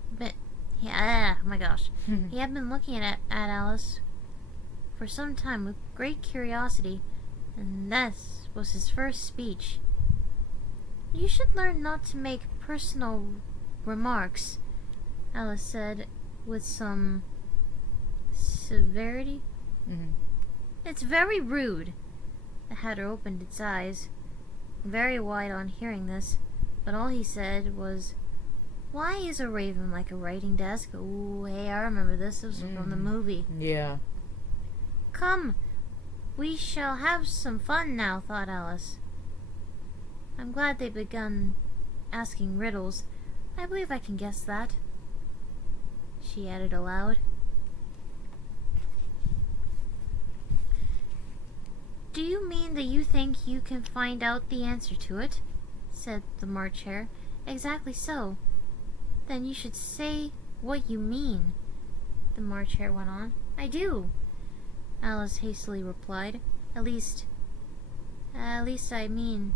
my gosh. He had been looking at Alice for some time with great curiosity, and this was his first speech. You should learn not to make personal remarks, Alice said with some severity. It's very rude. The Hatter opened its eyes, very wide on hearing this, but all he said was, Why is a raven like a writing desk? Ooh, hey, I remember this. This was from the movie. Yeah. Come, we shall have some fun now, thought Alice. I'm glad they've begun asking riddles. I believe I can guess that, she added aloud. Do you mean that you think you can find out the answer to it? Said the March Hare. Exactly so. Then you should say what you mean, the March Hare went on. I do, Alice hastily replied. At least I mean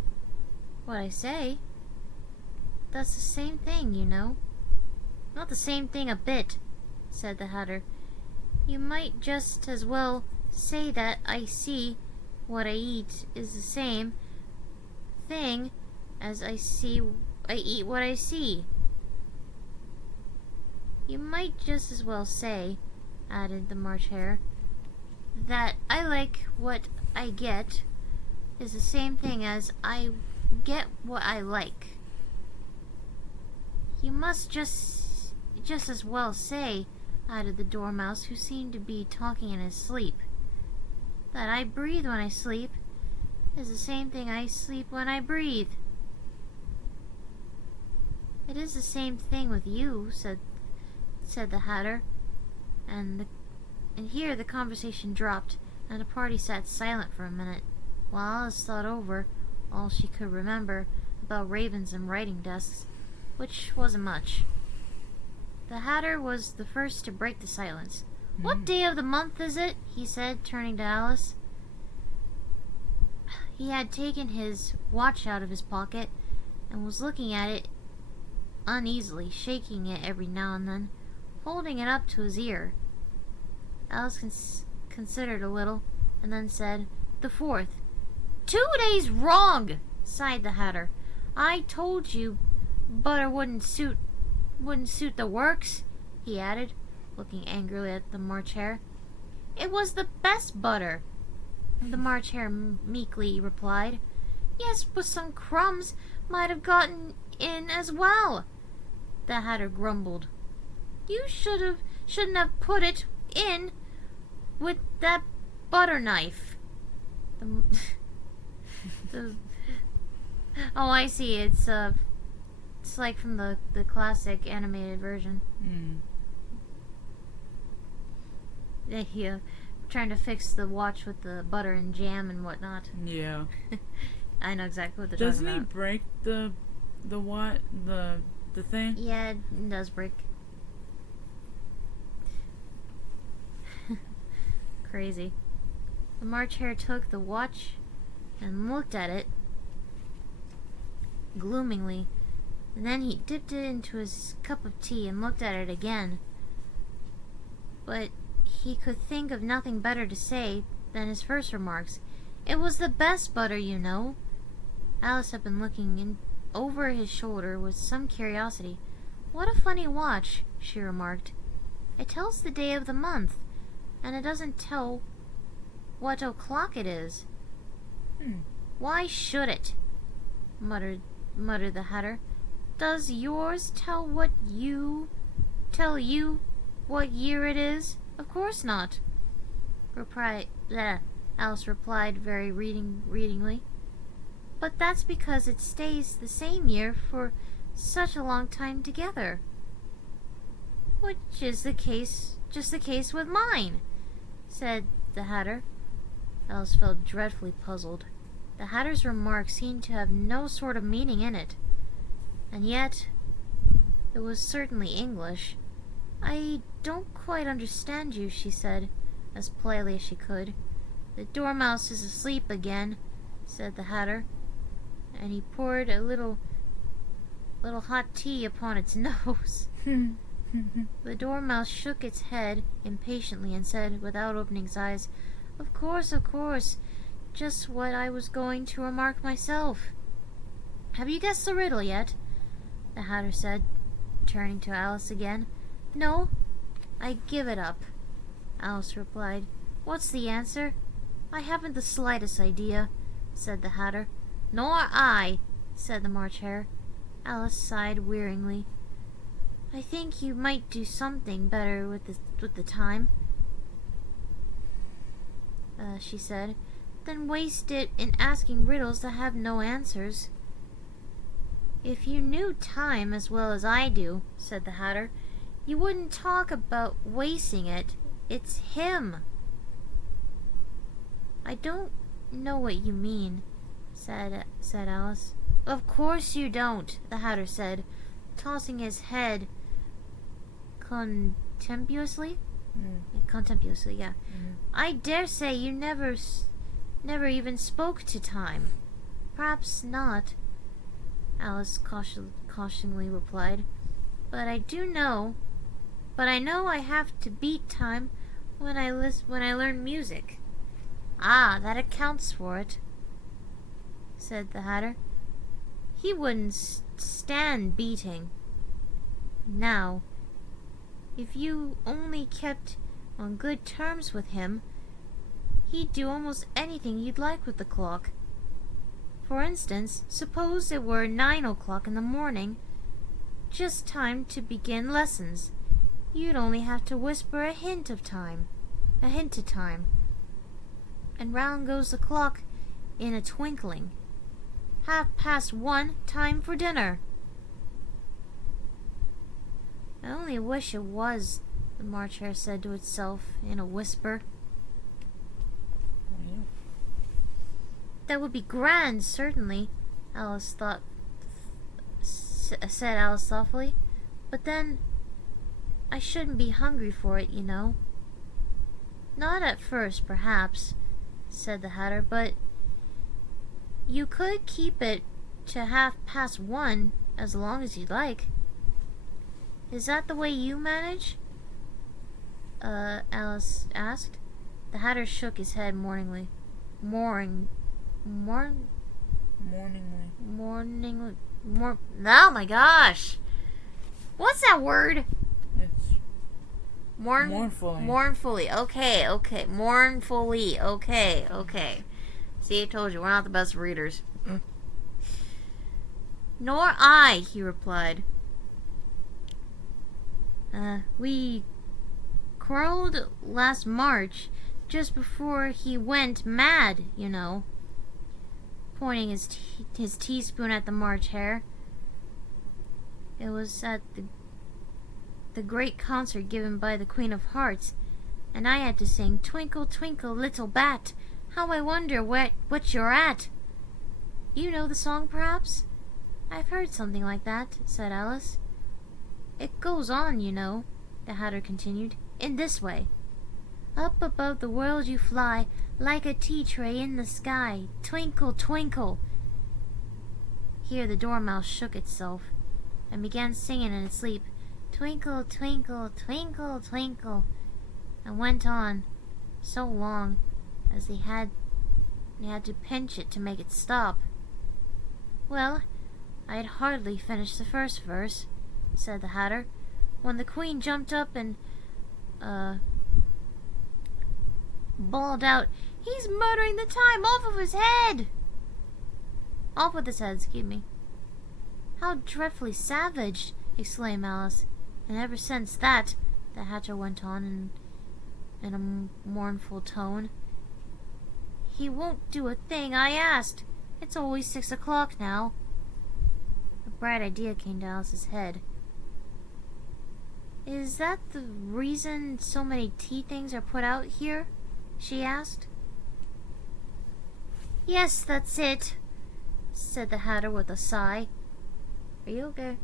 what I say. That's the same thing, you know. Not the same thing a bit, said the Hatter. You might just as well say that I see what I eat is the same thing as I eat what I see. You might just as well say, added the March Hare, that I like what I get is the same thing as I get what I like. You must just as well say, added the Dormouse, who seemed to be talking in his sleep, that I breathe when I sleep is the same thing I sleep when I breathe. It is the same thing with you, said the Hatter, and here the conversation dropped, and the party sat silent for a minute, while Alice thought over all she could remember about ravens and writing desks, which wasn't much. The Hatter was the first to break the silence. What day of the month is it? He said, turning to Alice. He had taken his watch out of his pocket and was looking at it uneasily, shaking it every now and then, holding it up to his ear. Alice considered a little and then said, The 4th. 2 days wrong, sighed the Hatter. I told you butter wouldn't suit the works, he added, looking angrily at the March Hare. It was the best butter, the March Hare meekly replied. Yes, but some crumbs might have gotten in as well, the Hatter grumbled. You shouldn't have put it in with that butter knife. Oh, I see. It's like from the classic animated version. Yeah, trying to fix the watch with the butter and jam and whatnot. Yeah. I know exactly what they're Doesn't talking about. he break the thing? Yeah, it does break. Crazy. The March Hare took the watch and looked at it gloomingly, and then he dipped it into his cup of tea and looked at it again. But he could think of nothing better to say than his first remarks. It was the best butter, you know. Alice had been looking over his shoulder with some curiosity. What a funny watch, she remarked. It tells the day of the month, and it doesn't tell what o'clock it is. Why should it? muttered the Hatter. Does yours tell you what year it is? Of course not. Alice replied very readingly. But that's because it stays the same year for such a long time together. Which is just the case with mine, said the Hatter. Alice felt dreadfully puzzled. The Hatter's remark seemed to have no sort of meaning in it, and yet it was certainly English. I don't quite understand you, she said, as politely as she could. The Dormouse is asleep again, said the Hatter, and he poured a little hot tea upon its nose. The Dormouse shook its head impatiently and said, without opening its eyes, Of course, just what I was going to remark myself. Have you guessed the riddle yet? The Hatter said, turning to Alice again. No, I give it up, Alice replied. What's the answer? I haven't the slightest idea, said the Hatter. Nor I, said the March Hare. Alice sighed wearily. I think you might do something better with the time, she said, than waste it in asking riddles that have no answers. If you knew time as well as I do, said the Hatter, you wouldn't talk about wasting it. It's him. I don't know what you mean, said Alice. Of course you don't, the Hatter said, tossing his head contemptuously. Contemptuously, yeah. I dare say you never even spoke to time. Perhaps not, Alice cautioningly replied. But I know I have to beat time when I learn music. Ah, that accounts for it, said the Hatter. He wouldn't stand beating. Now, if you only kept on good terms with him, he'd do almost anything you'd like with the clock. For instance, suppose it were 9 o'clock in the morning, just time to begin lessons. You'd only have to whisper a hint to time, and round goes the clock in a twinkling. 1:30, time for dinner. I only wish it was, the March Hare said to itself in a whisper. That would be grand, certainly, said Alice thoughtfully. But then, I shouldn't be hungry for it, you know. Not at first, perhaps, said the Hatter, but you could keep it to 1:30 as long as you'd like. Is that the way you manage? Alice asked. The Hatter shook his head mourningly. Oh my gosh! What's that word? It's mournfully. Mournfully. Okay. Mournfully. Okay. See, I told you, we're not the best readers. Nor I, he replied. We quarreled last March, just before he went mad, you know. Pointing his teaspoon at the March Hare. It was at the great concert given by the Queen of Hearts, and I had to sing "Twinkle, Twinkle, Little Bat, How I Wonder what You're At." You know the song, perhaps? I've heard something like that, said Alice. It goes on, you know, the Hatter continued, in this way. Up above the world you fly, like a tea tray in the sky. Twinkle, twinkle. Here the Dormouse shook itself and began singing in its sleep. Twinkle, twinkle, twinkle, twinkle, and went on so long as they had to pinch it to make it stop. Well, I had hardly finished the first verse, said the Hatter, when the Queen jumped up and bawled out, "He's murdering the time off with his head!" Excuse me. How dreadfully savage, exclaimed Alice. And ever since that, the Hatter went on in a mournful tone, he won't do a thing I asked. It's always 6 o'clock now. A bright idea came to Alice's head. Is that the reason so many tea things are put out here? She asked. Yes, that's it, said the Hatter with a sigh. Are you okay?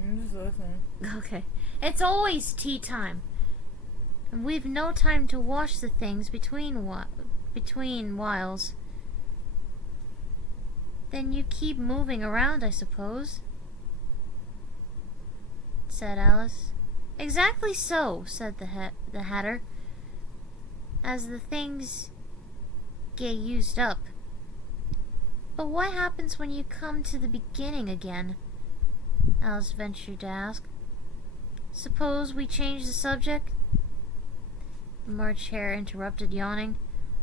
I'm just listening. Okay. It's always tea time, and we've no time to wash the things between whiles. Then you keep moving around, I suppose, said Alice. Exactly so, said the Hatter, as the things get used up. But what happens when you come to the beginning again? Alice ventured to ask. Suppose we change the subject? The March Hare interrupted, yawning.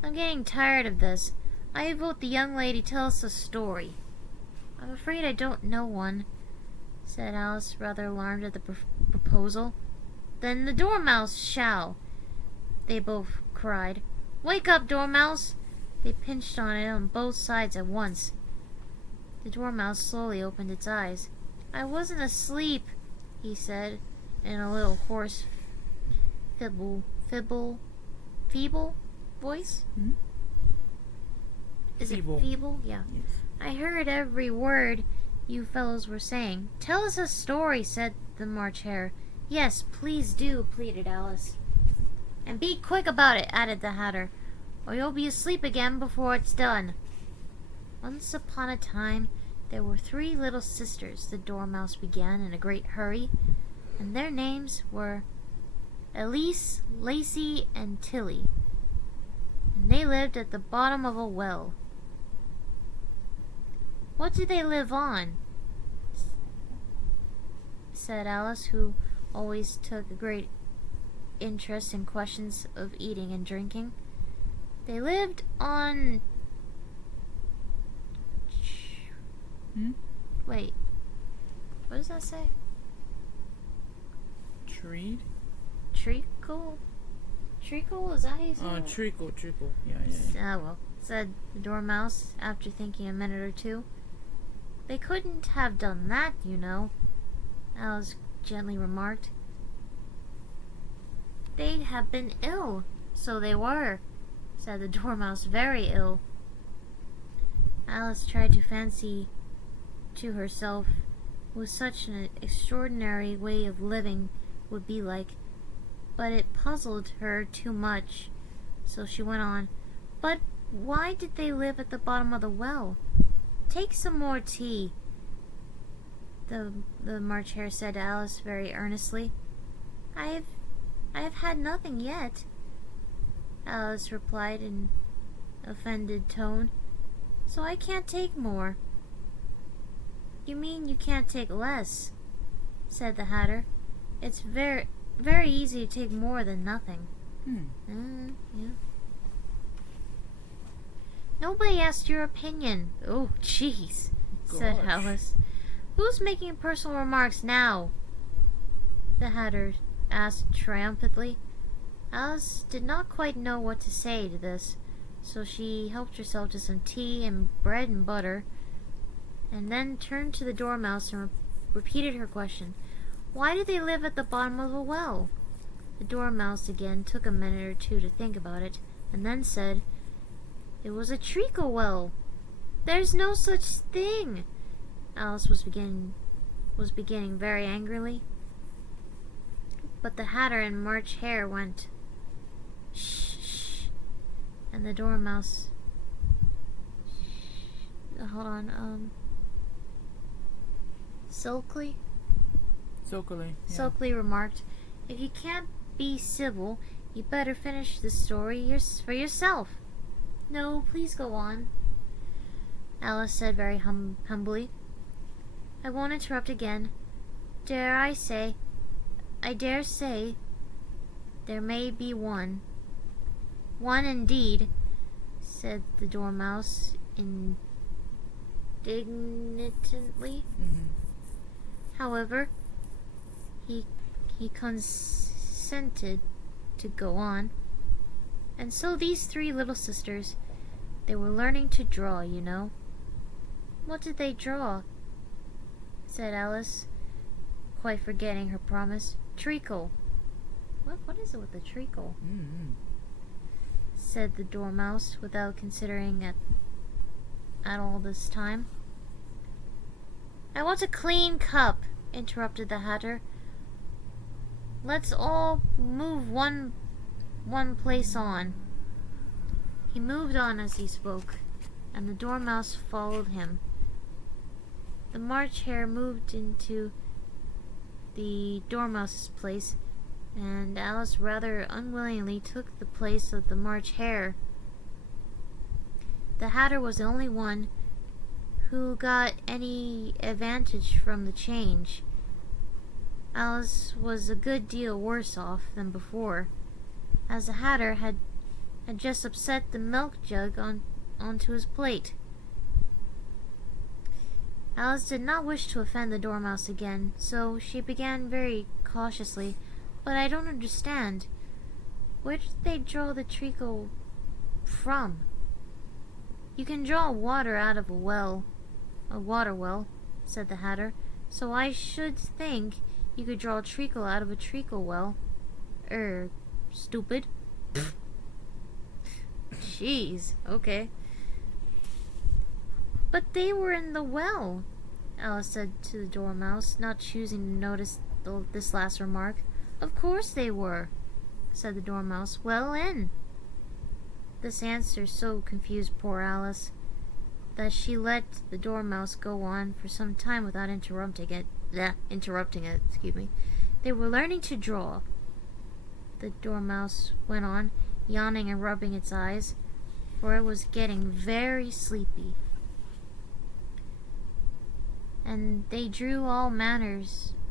I'm getting tired of this. I vote the young lady tell us a story. I'm afraid I don't know one. said Alice, rather alarmed at the proposal. Then the Dormouse shall, they both cried. Wake up, Dormouse! They pinched on it on both sides at once. The Dormouse slowly opened its eyes. I wasn't asleep, he said, in a little hoarse, feeble voice. Hmm? Is Feeble. it feeble? Yeah. Yes. I heard every word you fellows were saying. Tell us a story, said the March Hare. Yes, please do, pleaded Alice. And be quick about it, added the Hatter, or you'll be asleep again before it's done. Once upon a time, there were 3 little sisters, the Dormouse began in a great hurry, and their names were Elise, Lacey, and Tilly, and they lived at the bottom of a well. What do they live on? Said Alice, who always took a great interest in questions of eating and drinking. They lived on... Hmm? Wait. What does that say? Treed? Treacle? Treacle? Is that how you say it? Treacle. Yeah. Ah, well, said the Dormouse after thinking a minute or two. They couldn't have done that, you know, Alice gently remarked. They'd have been ill. So they were, said the Dormouse, very ill. Alice tried to fancy to herself what such an extraordinary way of living would be like, but it puzzled her too much, so she went on. But why did they live at the bottom of the well? Take some more tea, the March Hare said to Alice very earnestly. I have had nothing yet, Alice replied in offended tone, so I can't take more. You mean you can't take less, said the Hatter. It's very easy to take more than nothing. Yeah. Nobody asked your opinion. Oh, jeez, said Gosh. Alice. Who's making personal remarks now? The Hatter asked triumphantly. Alice did not quite know what to say to this, so she helped herself to some tea and bread and butter, and then turned to the Dormouse and repeated her question. Why do they live at the bottom of a well? The Dormouse again took a minute or two to think about it, and then said, It was a treacle well. There's no such thing. Alice was beginning very angrily, but the Hatter and March Hare went, Shh, shh, and the Dormouse, Sulkily remarked, If you can't be civil, you better finish the story for yourself. No, please go on, Alice said very humbly. I won't interrupt again. I dare say there may be one. One indeed, said the Dormouse indignantly. However, he consented to go on. And so these 3 little sisters, they were learning to draw, you know. What did they draw? Said Alice, quite forgetting her promise. Treacle. What is it with the treacle? Said the Dormouse, without considering at all this time. I want a clean cup, interrupted the Hatter. Let's all move one place on. He moved on as he spoke, and the Dormouse followed him. The March Hare moved into the Dormouse's place, and Alice rather unwillingly took the place of the March Hare. The Hatter was the only one who got any advantage from the change. Alice was a good deal worse off than before, as the Hatter had just upset the milk jug onto his plate. Alice did not wish to offend the Dormouse again, so she began very cautiously. But I don't understand. Where did they draw the treacle from? You can draw water out of a water well, said the Hatter, so I should think you could draw a treacle out of a treacle well. Stupid. Jeez, okay. But they were in the well, Alice said to the Dormouse, not choosing to notice this last remark. Of course they were, said the Dormouse. Well in. This answer so confused poor Alice that she let the Dormouse go on for some time without interrupting it. Excuse me. They were learning to draw, the Dormouse went on, yawning and rubbing its eyes, for it was getting very sleepy. And they drew all manner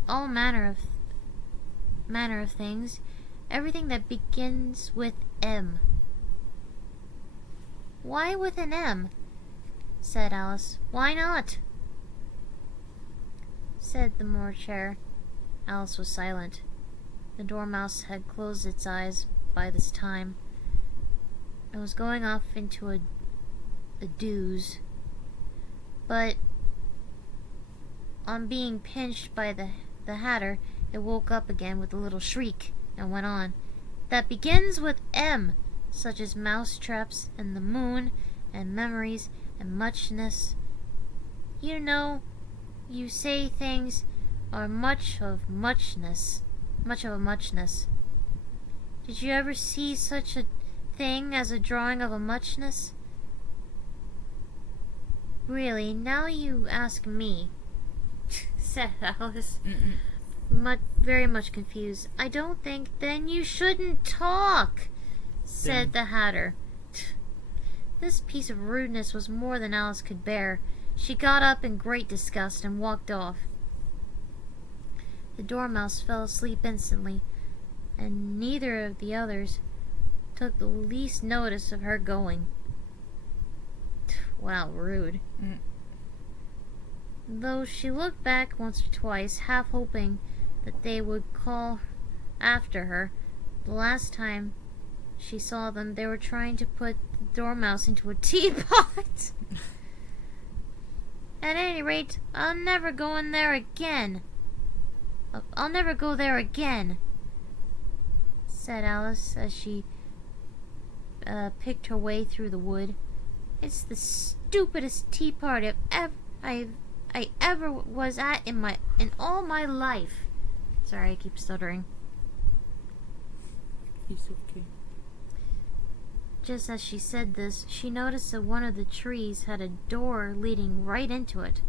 of things, everything that begins with M. Why with an M? Said Alice. Why not? Said the Morchair. Alice was silent. The Dormouse had closed its eyes by this time. It was going off into a doze. But on being pinched by the Hatter, it woke up again with a little shriek and went on. That begins with M, such as mousetraps and the moon and memories and muchness. You know, you say things are much of a muchness. Did you ever see such a thing as a drawing of a muchness? Really, now you ask me, said Alice, very much confused. I don't think. Then you shouldn't talk, said the Hatter. This piece of rudeness was more than Alice could bear. She got up in great disgust and walked off. The Dormouse fell asleep instantly, and neither of the others took the least notice of her going. Wow, rude. Though she looked back once or twice, half hoping that they would call after her, the last time she saw them, they were trying to put the Dormouse into a teapot. At any rate, I'll never go there again, said Alice as she picked her way through the wood. It's the stupidest tea party I ever was at in all my life. Sorry, I keep stuttering. It's okay. Just as she said this, she noticed that one of the trees had a door leading right into it.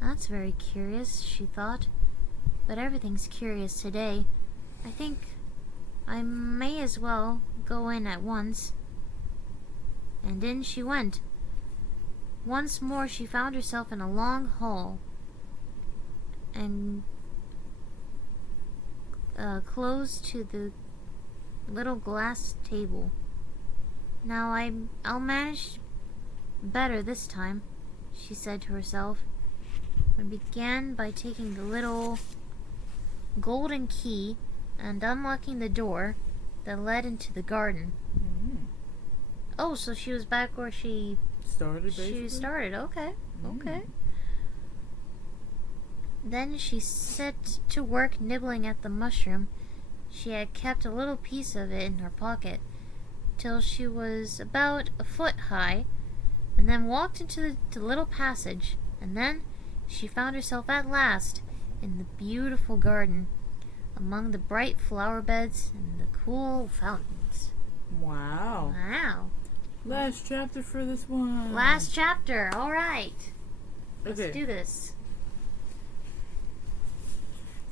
That's very curious, she thought. But everything's curious today. I think I may as well go in at once. And in she went. Once more she found herself in a long hall, and close to the little glass table. Now I'll manage better this time, she said to herself, and began by taking the little golden key and unlocking the door that led into the garden. Oh, so she was back where she started, basically? She started, okay. Then she set to work nibbling at the mushroom. She had kept a little piece of it in her pocket, till she was about a foot high, and then walked into the little passage, and then she found herself at last in the beautiful garden, among the bright flower beds and the cool fountains. Wow. Last chapter for this one. Last chapter, alright. Okay. Let's do this.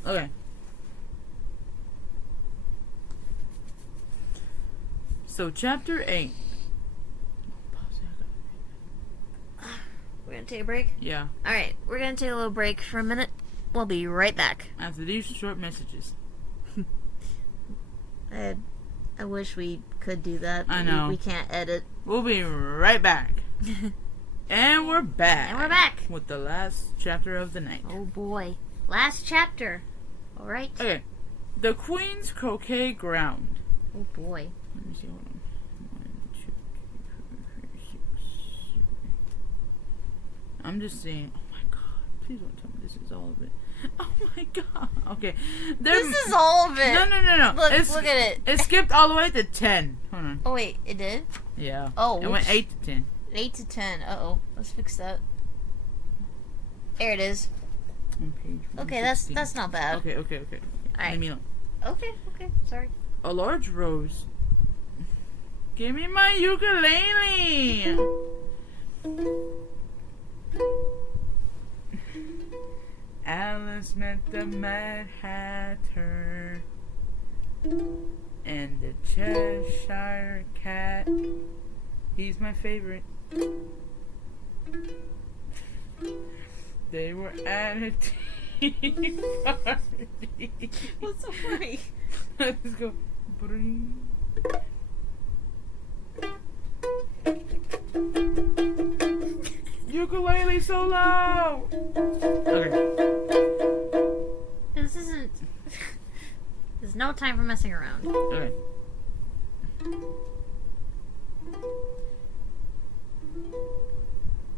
Okay. So, chapter 8. We're gonna take a break? Yeah. Alright, we're gonna take a little break for a minute. We'll be right back. After these short messages. I wish we could do that. I know. We can't edit. We'll be right back. And we're back. And we're back. With the last chapter of the night. Oh boy. Last chapter. Alright. Okay. The Queen's Croquet Ground. Oh boy. Let me see. Hold on. 1, 2, 3, 4, 5, 6, 7. I'm just saying. Oh my god. Please don't tell me this is all of it. Oh my god. Okay. This is all of it. No. Look at it. It skipped all the way to 10. Hold on. Oh wait, it did? Yeah. Oh, It went whoops. 8 to 10. 8 to 10. Uh-oh. Let's fix that. There it is. On page Okay, 116. that's not bad. Okay. Alright. Leave me alone. Okay, sorry. A large rose. Give me my ukulele. Alice met the Mad Hatter and the Cheshire Cat. He's my favorite. They were at a tea party. What's so funny? Let's go. Bring. Ukulele solo. Okay. This isn't... There's no time for messing around. Okay.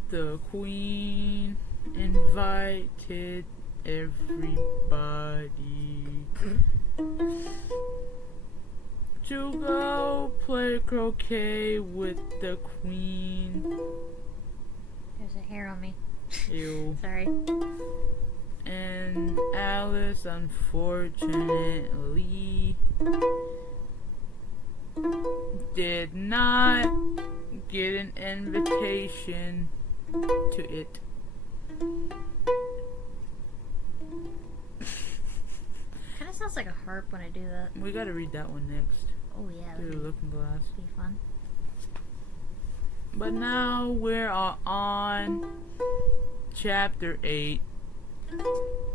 The Queen invited everybody to go play croquet with the Queen. There's a hair on me. Ew. Sorry. And Alice, unfortunately, did not get an invitation to it. Kind of sounds like a harp when I do that. We gotta read that one next. Oh yeah, Through the that'd looking glass. be fun. But now we're on chapter 8,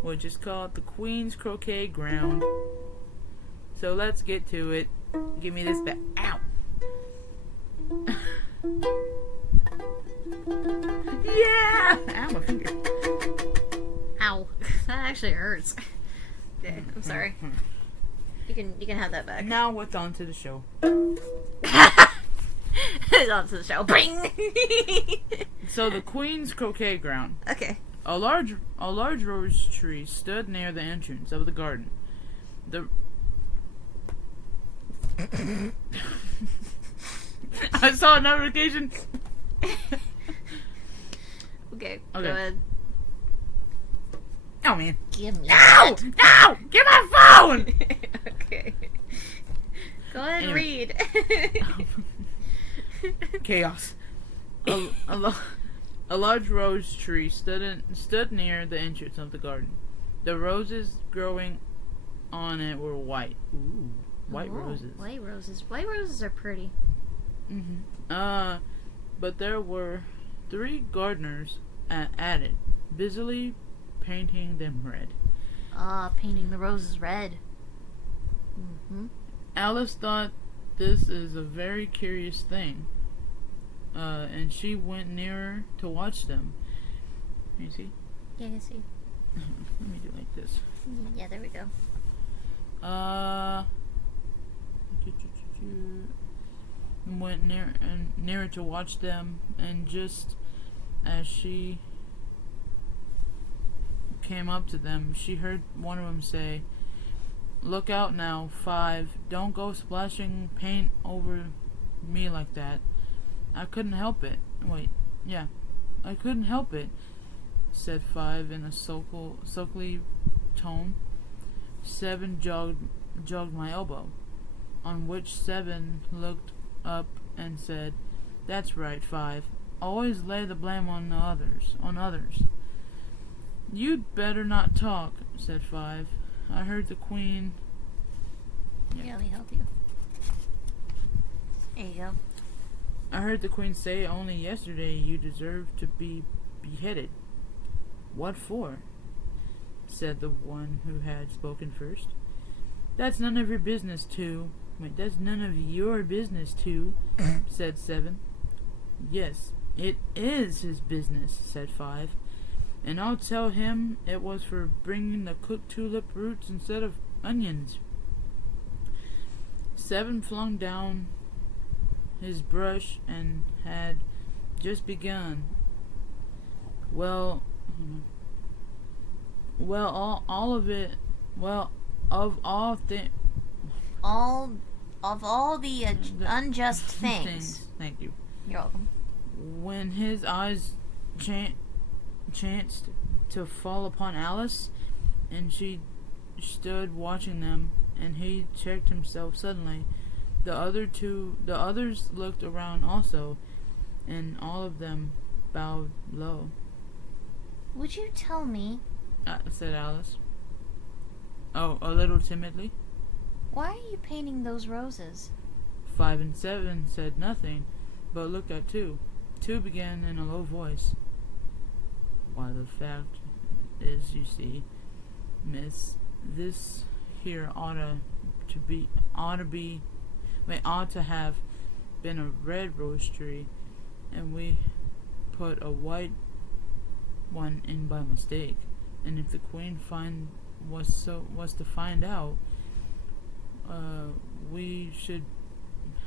which is called The Queen's Croquet Ground. So let's get to it. Give me this back. Ow! Yeah! Ow, my finger. Ow. That actually hurts. Okay, I'm sorry. You can have that back. Now what's on to the show? On to the show. Bring! So the Queen's Croquet Ground. Okay. A large rose tree stood near the entrance of the garden. I saw a notification. Okay, go Okay. ahead. Oh man! Give me No! that. No! Get my phone! Okay. Go ahead and Anyway. read. Chaos. A large rose tree stood near the entrance of the garden. The roses growing on it were white. Ooh, white Oh, roses. White roses. White roses are pretty. But there were 3 gardeners at it, busily painting them red. Painting the roses red. Mm-hmm. Alice thought this is a very curious thing, and she went nearer to watch them. Can you see? Yeah, I can see. Let me do it like this. Yeah, there we go. Went nearer to watch them, and just as she came up to them, she heard one of them say, "Look out now, 5. Don't go splashing paint over me like that. I couldn't help it." I couldn't help it, said 5 in a sulky tone. 7 jogged my elbow, on which 7 looked up and said, "That's right, 5. Always lay the blame on others. You'd better not talk," said 5. I heard the Queen. Yeah, let me help you. There you go. I heard the Queen say only yesterday you deserved to be beheaded. What for? Said the one who had spoken first. That's none of your business, that's none of your business, too, said 7. Yes, It is his business, said Five, and I'll tell him it was for bringing the cooked tulip roots instead of onions. Seven flung down his brush and had just begun. Well, all of it. Well, of all things. All of all the unjust things. Thank you. You're welcome. When his eyes chanced to fall upon Alice, and she stood watching them, and he checked himself suddenly. The others looked around also, and all of them bowed low. Would you tell me, Said Alice. Oh, a little timidly. why are you painting those roses? 5 and 7 said nothing, but looked at 2. 2 began in a low voice. Why, the fact is, you see, miss, this here ought to have been a red rose tree, and we put a white one in by mistake. And if the queen was to find out, we should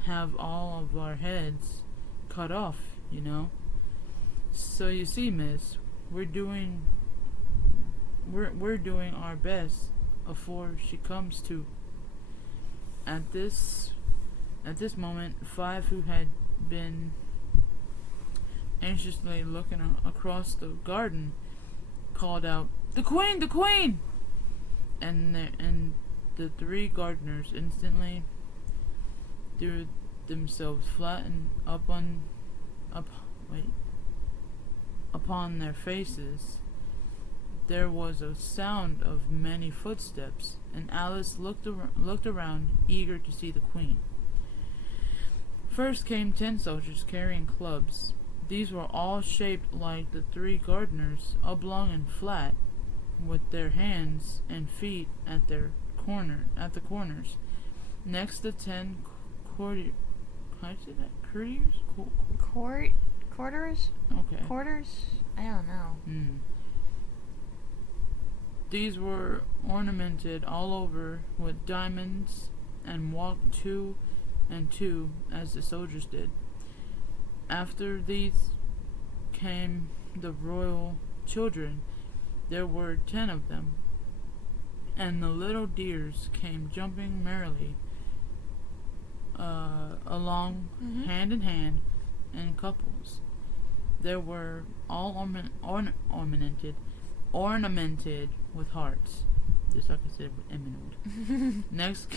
have all of our heads cut off, you know. So you see, miss, we're doing our best afore she comes to. At this moment, 5, who had been anxiously looking across the garden, called out, "The Queen! The Queen!" And the 3 gardeners instantly threw themselves flat and upon their faces. There was a sound of many footsteps, and Alice looked around, eager to see the Queen. First came 10 soldiers carrying clubs. These were all shaped like the 3 gardeners, oblong and flat, with their hands and feet at the corners. Next, the 10 courtiers. How do you say that? Courtiers? Quarters? Okay. Quarters? I don't know. These were ornamented all over with diamonds and walked 2 and 2 as the soldiers did. After these came the royal children. There were 10 of them, and the little dears came jumping merrily along, hand in hand, in couples. They were all ornamented with hearts. Just like I said with emerald. Next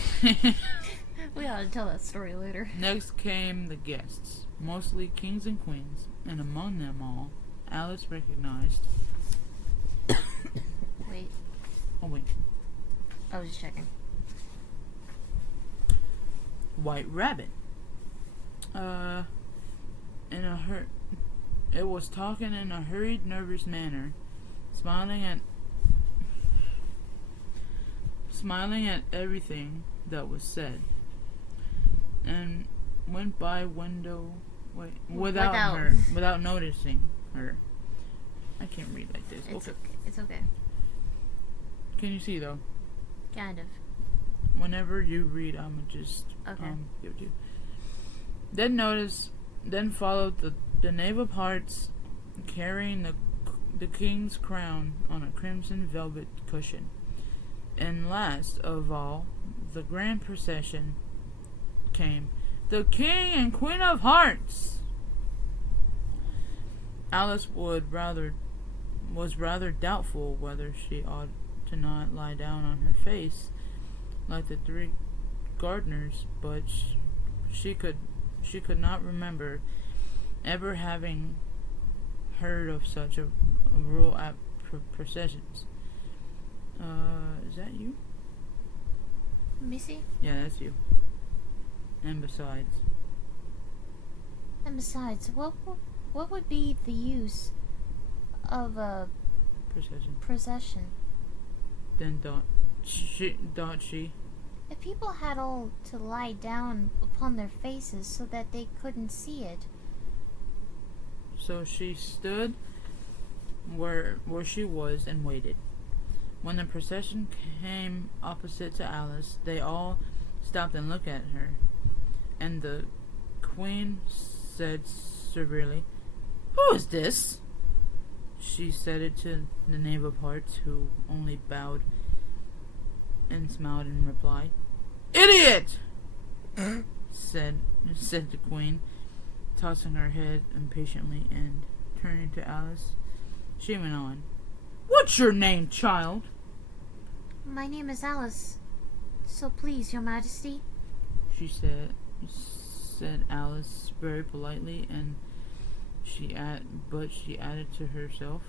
We ought to tell that story later. Next came the guests, mostly kings and queens, and among them all, Alice recognized. Wait. Oh wait. I was just checking. White Rabbit. It was talking in a hurried, nervous manner, smiling at everything that was said, and went by without noticing her. I can't read like this. It's okay. It's okay. Can you see though? Kind of. Whenever you read, I'm just Okay. give it to you. Then followed the Knave of Hearts, carrying the king's crown on a crimson velvet cushion. And last of all, the grand procession came. The King and Queen of Hearts! Alice was rather doubtful whether she ought to not lie down on her face like the 3 gardeners, but she could not remember ever having heard of such a rule at processions. Is that you? Let me see. Yeah, that's you. And besides, what would be the use of a procession? Then thought she. If people had all to lie down upon their faces so that they couldn't see it. So she stood where she was and waited. When the procession came opposite to Alice, they all stopped and looked at her. And the queen said severely, "Who is this?" She said it to the Knave of Hearts, who only bowed and smiled in reply. "Idiot!" said the queen, tossing her head impatiently, and turning to Alice, she went on. "What's your name, child?" My name is Alice. So please, Your Majesty. She said Alice very politely, and she added to herself,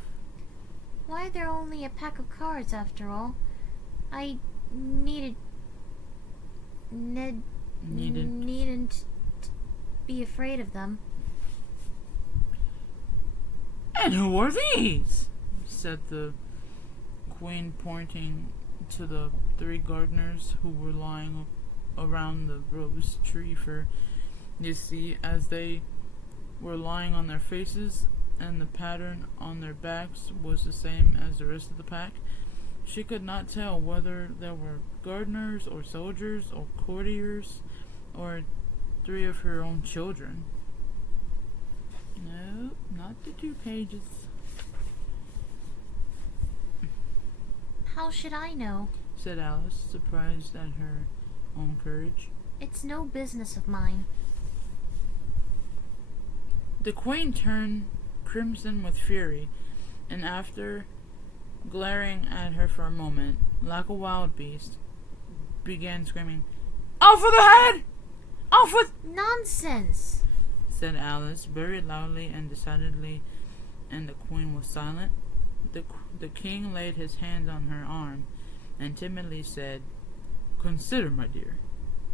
Why are there only a pack of cards after all? I needn't be afraid of them. "And who are these?" said the queen, pointing to the 3 gardeners who were lying around the rose tree. For you see, as they were lying on their faces and the pattern on their backs was the same as the rest of the pack, she could not tell whether there were gardeners or soldiers or courtiers or 3 of her own children. No, not the 2 pages. How should I know? Said Alice, surprised at her own courage. It's no business of mine. The queen turned crimson with fury, and after glaring at her for a moment, like a wild beast, began screaming, "Off with her head! Off with—" Nonsense! said Alice, very loudly and decidedly, and the queen was silent. The king laid his hand on her arm and timidly said, "Consider, my dear,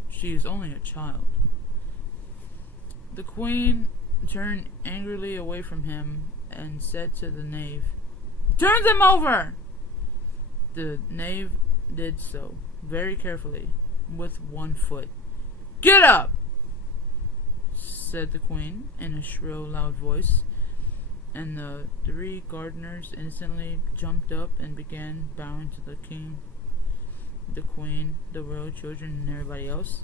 she is only a child." The queen turned angrily away from him and said to the knave, "Turn them over!" The knave did so, very carefully, with 1 foot. "Get up!" said the queen in a shrill, loud voice, and the 3 gardeners instantly jumped up and began bowing to the king, the queen, the royal children, and everybody else.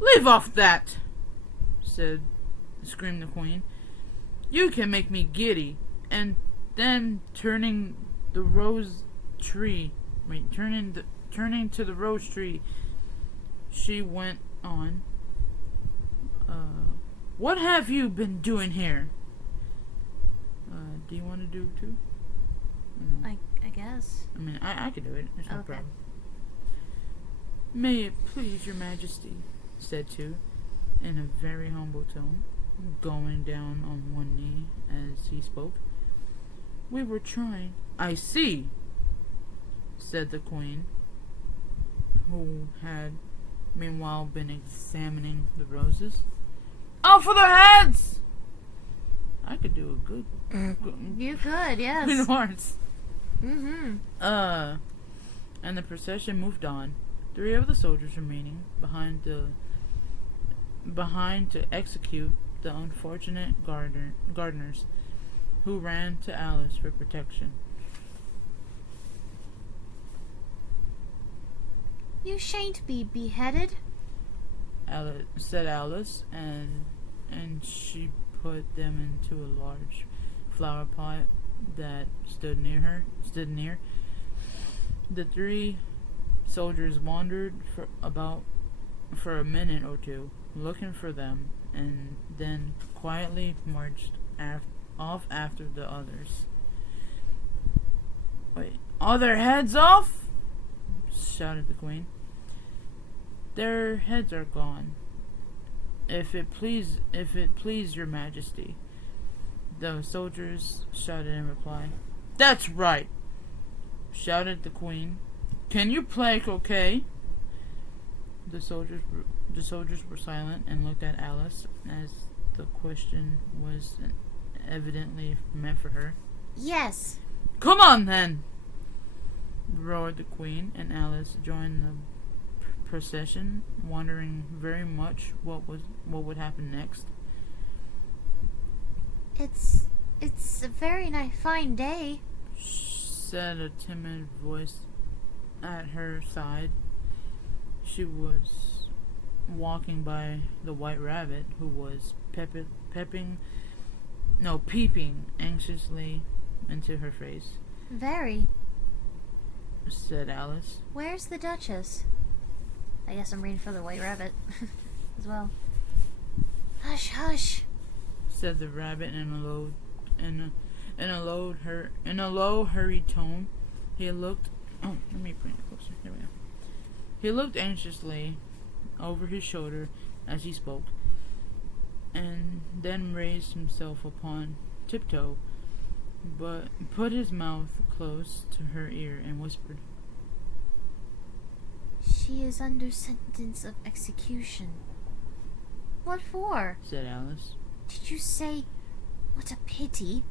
"Leave off that!" screamed the queen. "You can make me giddy." And then turning to the rose tree, she went on, "What have you been doing here?" Do you want to do it too? I guess. I mean, I could do it. There's no Okay. problem. "May it please your majesty," said two, in a very humble tone, going down on 1 knee as he spoke. "We were trying—" "I see," said the queen, who had meanwhile been examining the roses. "Off for their heads!" I could do a good You could, yes. Queen of Hearts. Mm-hmm. And the procession moved on. 3 of the soldiers remaining behind to execute the unfortunate gardeners, who ran to Alice for protection. You shan't be beheaded. Said Alice, and she put them into a large flower pot that stood near. The 3 soldiers wandered for a minute or 2, looking for them, and then quietly marched off after the others. "Wait, are their heads off?" shouted the queen. "Their heads are gone, if it please your majesty," the soldiers shouted in reply. "That's right," shouted the queen. "Can you play croquet?" The soldiers were silent and looked at Alice, as the question was evidently meant for her. Yes. "Come on, then!" roared the queen, and Alice joined the procession, wondering very much what would happen next. It's a very fine day, said a timid voice at her side. She was walking by the white rabbit, who was peeping anxiously into her face. Very. Said Alice. Where's the Duchess? I guess I'm reading for the white rabbit as well. Hush, hush, said the rabbit in a low, hurried tone. He looked. Oh, let me bring it closer. There we go. He looked anxiously over his shoulder as he spoke, and then raised himself upon tiptoe, but put his mouth close to her ear and whispered, She is under sentence of execution. What for? Said Alice. Did you say, what a pity?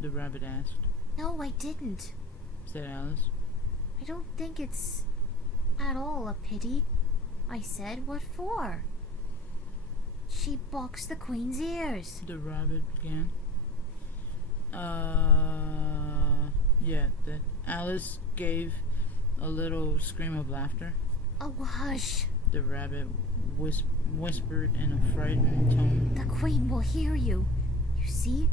The rabbit asked. No, I didn't. Said Alice. I don't think it's at all a pity. I said, what for? She boxed the Queen's ears. The rabbit began. Yeah, that Alice gave a little scream of laughter. Oh, hush. The rabbit whispered in a frightened tone. The Queen will hear you. You see,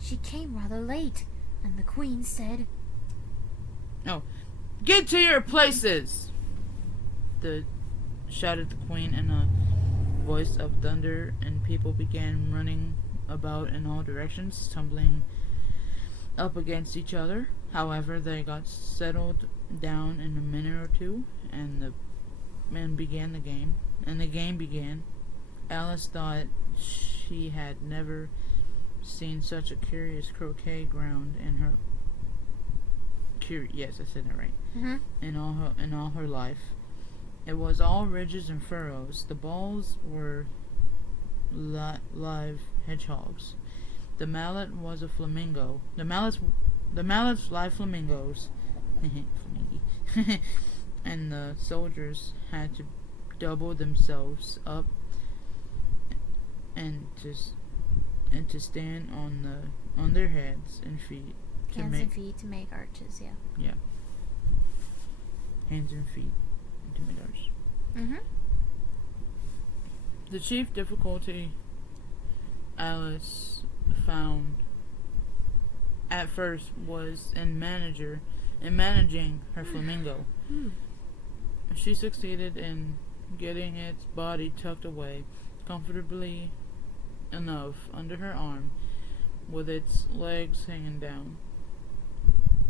she came rather late, and the Queen said... Oh, get to your places! Shouted the Queen in a voice of thunder, and people began running about in all directions, tumbling up against each other. However, they got settled down in a minute or two, and the game began. Alice thought she had never seen such a curious croquet ground in her. Yes, I said that right. Mm-hmm. In all her life, it was all ridges and furrows. The balls were live hedgehogs. The mallet was a flamingo. The mallets live flamingos. And the soldiers had to double themselves up and to stand on their heads and feet. Hands and feet to make arches, yeah. Yeah. Hands and feet to make arches. Mm-hmm. The chief difficulty Alice found at first was in managing her flamingo. She succeeded in getting its body tucked away comfortably enough under her arm, with its legs hanging down.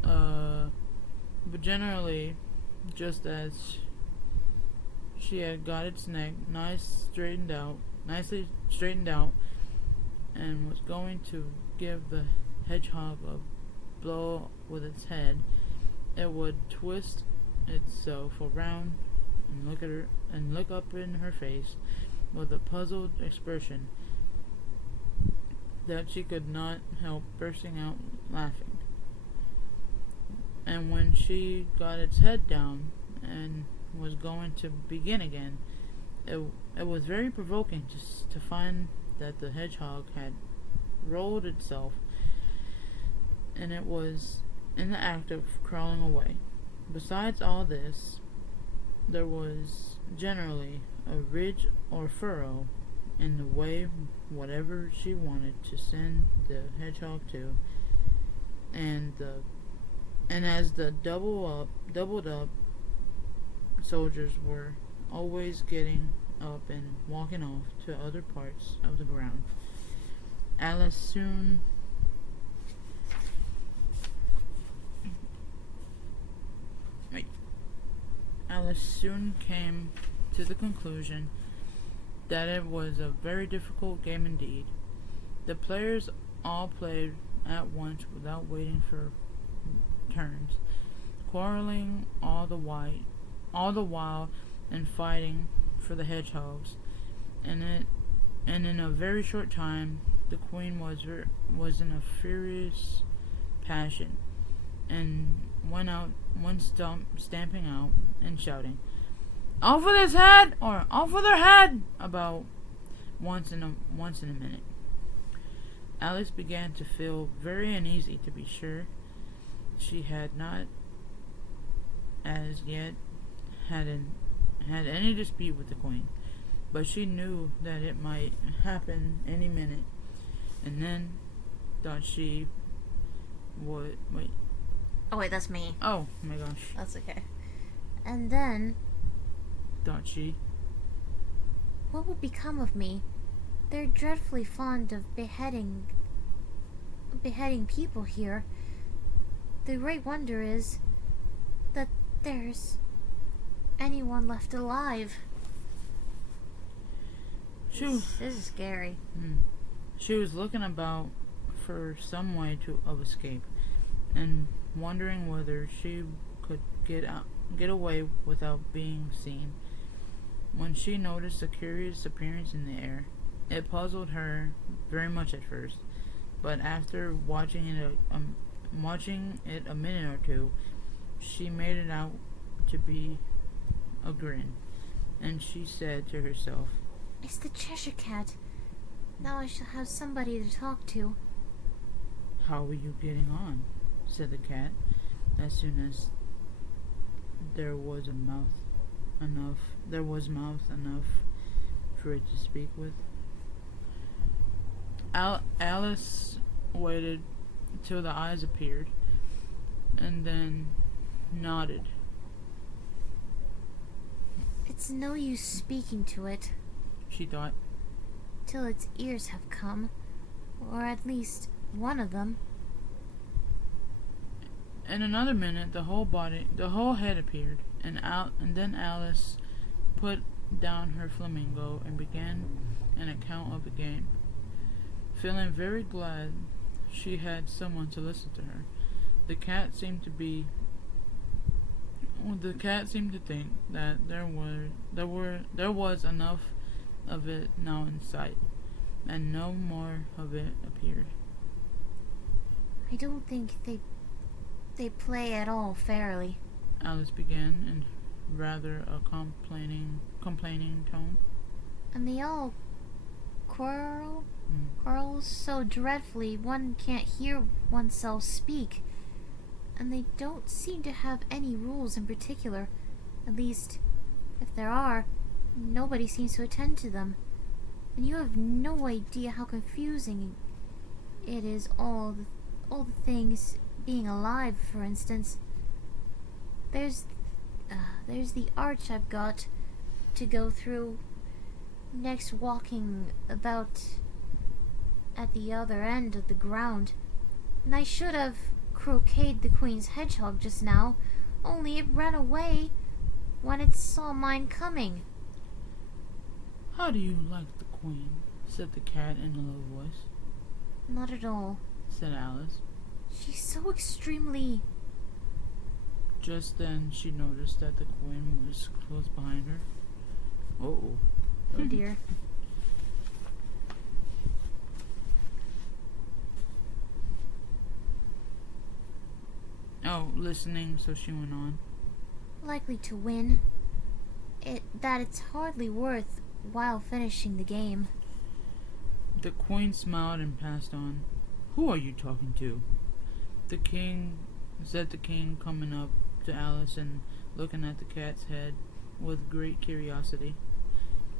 But generally, just as she had got its neck nicely straightened out, and was going to give the hedgehog a blow with its head, it would twist itself around and look up in her face with a puzzled expression that she could not help bursting out laughing. And when she got its head down and was going to begin again, it was very provoking to find that the hedgehog had rolled itself, and it was in the act of crawling away. Besides all this, there was generally a ridge or furrow in the way whatever she wanted to send the hedgehog to, and as the doubled up soldiers were always getting up and walking off to other parts of the ground. Alice soon came to the conclusion that it was a very difficult game indeed. The players all played at once without waiting for turns, quarreling all the while and fighting for the hedgehogs. And in a very short time, the Queen was in a furious passion, and went stamping out and shouting, "Off with his head!" or "Off with her head!" about once in a minute. Alice began to feel very uneasy, to be sure. She had not as yet had any dispute with the queen, but she knew that it might happen any minute, and then thought she would wait. Oh, wait, that's me. Oh my gosh! That's okay. And then, Thought she. what would become of me? They're dreadfully fond of beheading people here. The great wonder is that there's anyone left alive. This is scary. She was looking about for some way of escape, and wondering whether she could get away without being seen, when she noticed a curious appearance in the air. It puzzled her very much at first, but after watching it a minute or two, she made it out to be a grin, and she said to herself, It's the Cheshire Cat. Now I shall have somebody to talk to. "How are you getting on?" said the cat, as soon as there was mouth enough for it to speak with. Alice waited till the eyes appeared, and then nodded. It's no use speaking to it She thought. till its ears have come, or at least one of them. In another minute, the whole head appeared, and then Alice put down her flamingo and began an account of the game, feeling very glad she had someone to listen to her. The cat seemed to think that there was enough of it now in sight, and no more of it appeared. I don't think they play at all fairly. Alice began in rather a complaining tone. And they all quarrel so dreadfully one can't hear oneself speak. And they don't seem to have any rules in particular. At least, if there are, nobody seems to attend to them. And you have no idea how confusing it is, all the things being alive, for instance. There's the arch I've got to go through, next walking about at the other end of the ground. And I should have croqueted the queen's hedgehog just now, only it ran away when it saw mine coming. "How do you like the queen?" said the cat in a low voice. Not at all. Said Alice. She's so extremely... Just then she noticed that the queen was close behind her. Oh dear. Oh, listening, so she went on. Likely to win. That it's hardly worth while finishing the game. The queen smiled and passed on. "Who are you talking to?" Said the king, coming up to Alice and looking at the cat's head with great curiosity.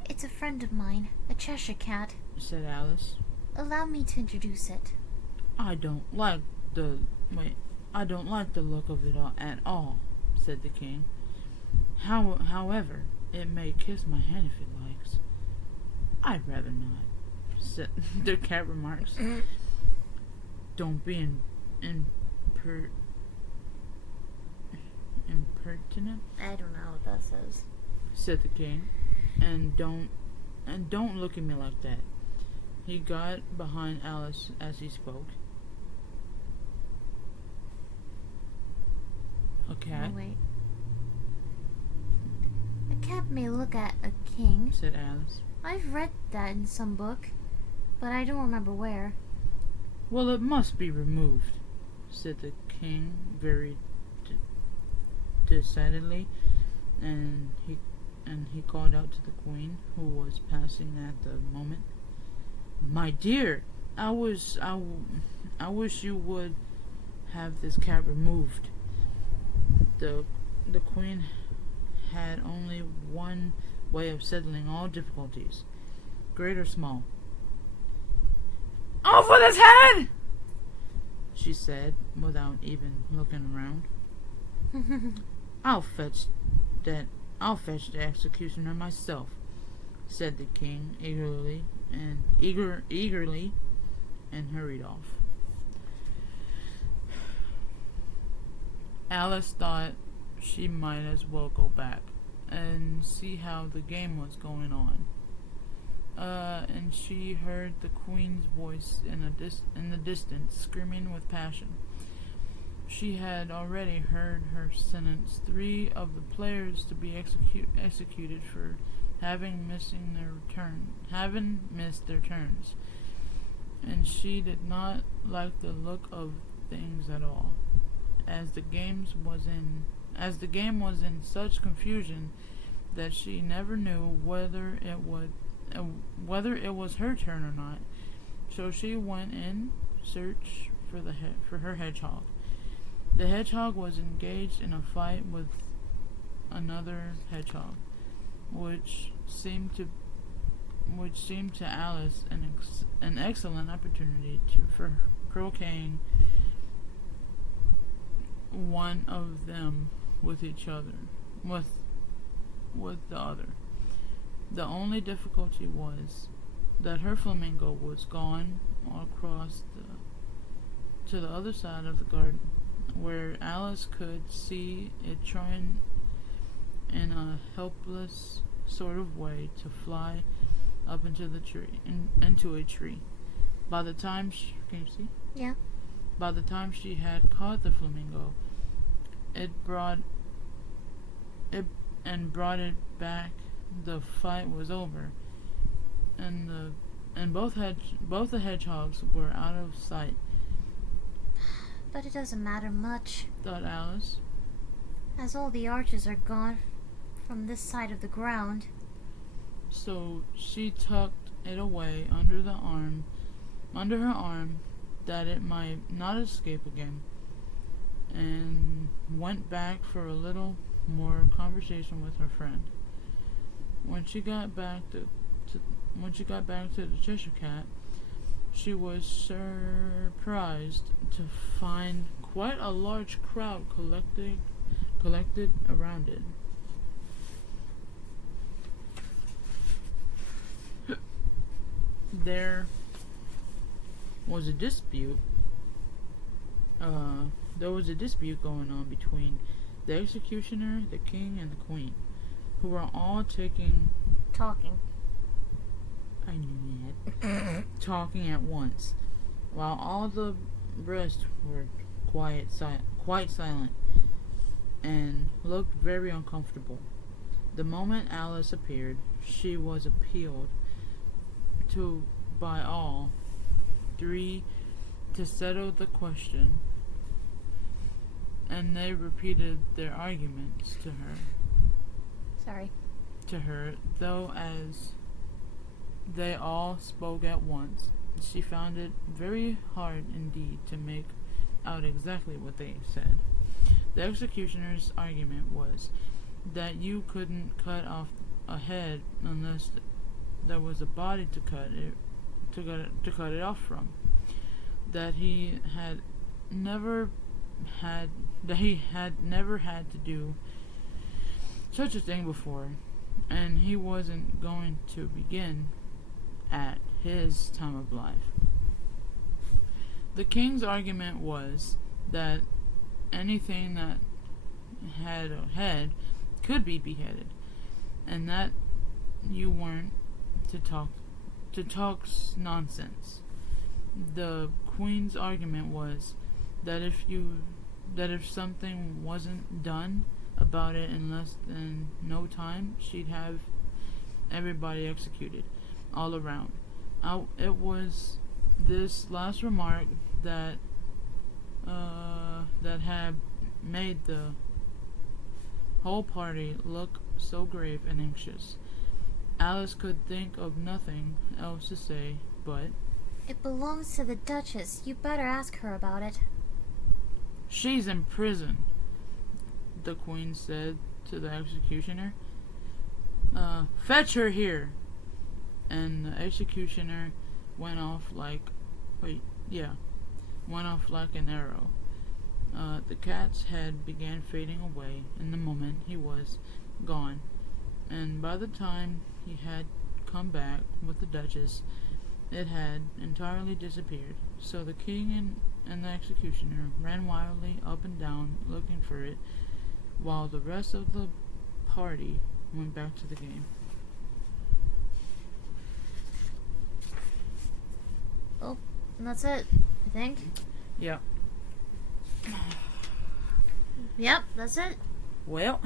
It's a friend of mine, a Cheshire Cat. Said Alice. Allow me to introduce it. I don't like the look of it at all, said the king. However, it may kiss my hand if it likes. I'd rather not, said the cat remarks. Don't be impertinent, I don't know what that says. said the king, and don't look at me like that. He got behind Alice as he spoke. A cat, Oh, wait. A cat may look at a king. said Alice. I've read that in some book, but I don't remember where. Well, it must be removed, said the king very decidedly, and he called out to the queen, who was passing at the moment. My dear, I wish you would have this cat removed. The the queen had only one way of settling all difficulties, great or small. Off with his head! She said, without even looking around. I'll fetch the executioner myself, said the king eagerly, and hurried off. Alice thought she might as well go back and see how the game was going on. And she heard the queen's voice in the distance, screaming with passion. She had already heard her sentence 3 of the players to be executed for having missed their turns, and she did not like the look of things at all, as the game was in such confusion that she never knew whether it was her turn or not. So she went in search for her hedgehog. The hedgehog was engaged in a fight with another hedgehog, which seemed to Alice an excellent opportunity for croqueting one of them with each other, with the other. The only difficulty was that her flamingo was gone across to the other side of the garden, where Alice could see it trying in a helpless sort of way to fly up into a tree. By the time can you see? Yeah. By the time she had caught the flamingo, it brought it back. The fight was over, and both the hedgehogs were out of sight. But it doesn't matter much, Thought Alice. as all the arches are gone from this side of the ground. So she tucked it away under her arm, that it might not escape again, and went back for a little more conversation with her friend. When she got back to the Cheshire Cat, she was surprised to find quite a large crowd collected around it. There was a dispute. There was a dispute going on between the executioner, the king, and the queen, who were all talking. I knew that. Talking at once, while all the rest were quite silent, and looked very uncomfortable. The moment Alice appeared, she was appealed to by all 3 to settle the question, and they repeated their arguments to her, though as they all spoke at once, she found it very hard indeed to make out exactly what they said. The executioner's argument was that you couldn't cut off a head unless there was a body to cut it off from. That he had never had to do such a thing before, and he wasn't going to begin at his time of life. The king's argument was that anything that had a head could be beheaded, and that you weren't to talk nonsense. The queen's argument was that if something wasn't done about it in less than no time, she'd have everybody executed all around. It was this last remark that had made the whole party look so grave and anxious. Alice could think of nothing else to say, but It belongs to the Duchess. You better ask her about it. She's in prison, the queen said to the executioner. Fetch her here. And the executioner went off like an arrow. The cat's head began fading away in the moment he was gone, and by the time he had come back with the Duchess, it had entirely disappeared. So the king and the executioner ran wildly up and down looking for it, while the rest of the party went back to the game. Oh, and that's it, I think. Yeah. Yep, that's it. Well,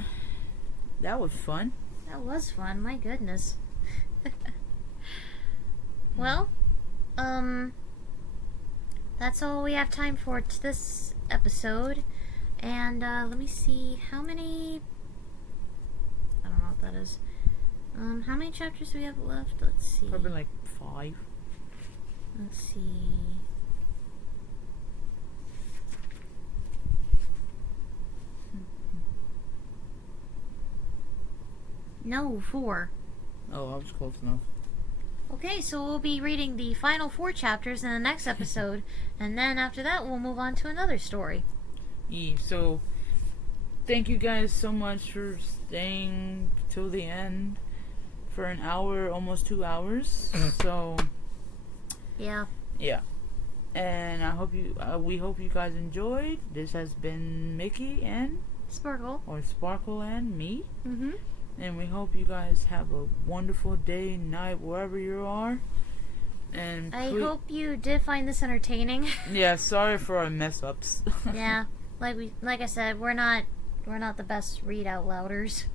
that was fun. That was fun, my goodness. Well, that's all we have time for this episode. And let me see how many. I don't know what that is. How many chapters do we have left? Let's see. Probably like 5. Let's see. No, 4. Oh, I was close enough. Okay, so we'll be reading the final 4 chapters in the next episode, and then after that we'll move on to another story. Yeah, so thank you guys so much for staying till the end for an hour, almost 2 hours. So Yeah. And I hope we hope you guys enjoyed. This has been Mickey and Sparkle. Sparkle and me. Mm-hmm. And we hope you guys have a wonderful day, night, wherever you are. And I hope you did find this entertaining. Yeah, sorry for our mess ups. Yeah, like I said, we're not the best read out louders.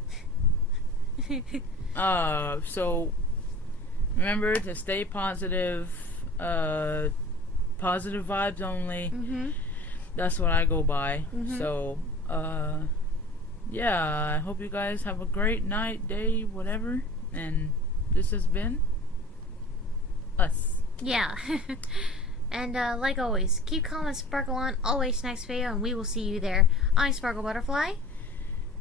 So remember to stay positive. Positive vibes only. Mm-hmm. That's what I go by. Mm-hmm. So, yeah, I hope you guys have a great night, day, whatever. And this has been us. Yeah. And like always, keep calm and sparkle on always next video, and we will see you there. I'm Sparkle Butterfly.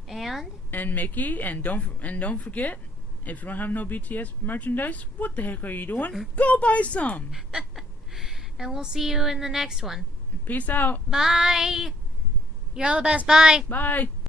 And Mickey, and don't forget, if you don't have no BTS merchandise, what the heck are you doing? Go buy some. and we'll see you in the next one. Peace out. Bye. You're all the best. Bye. Bye.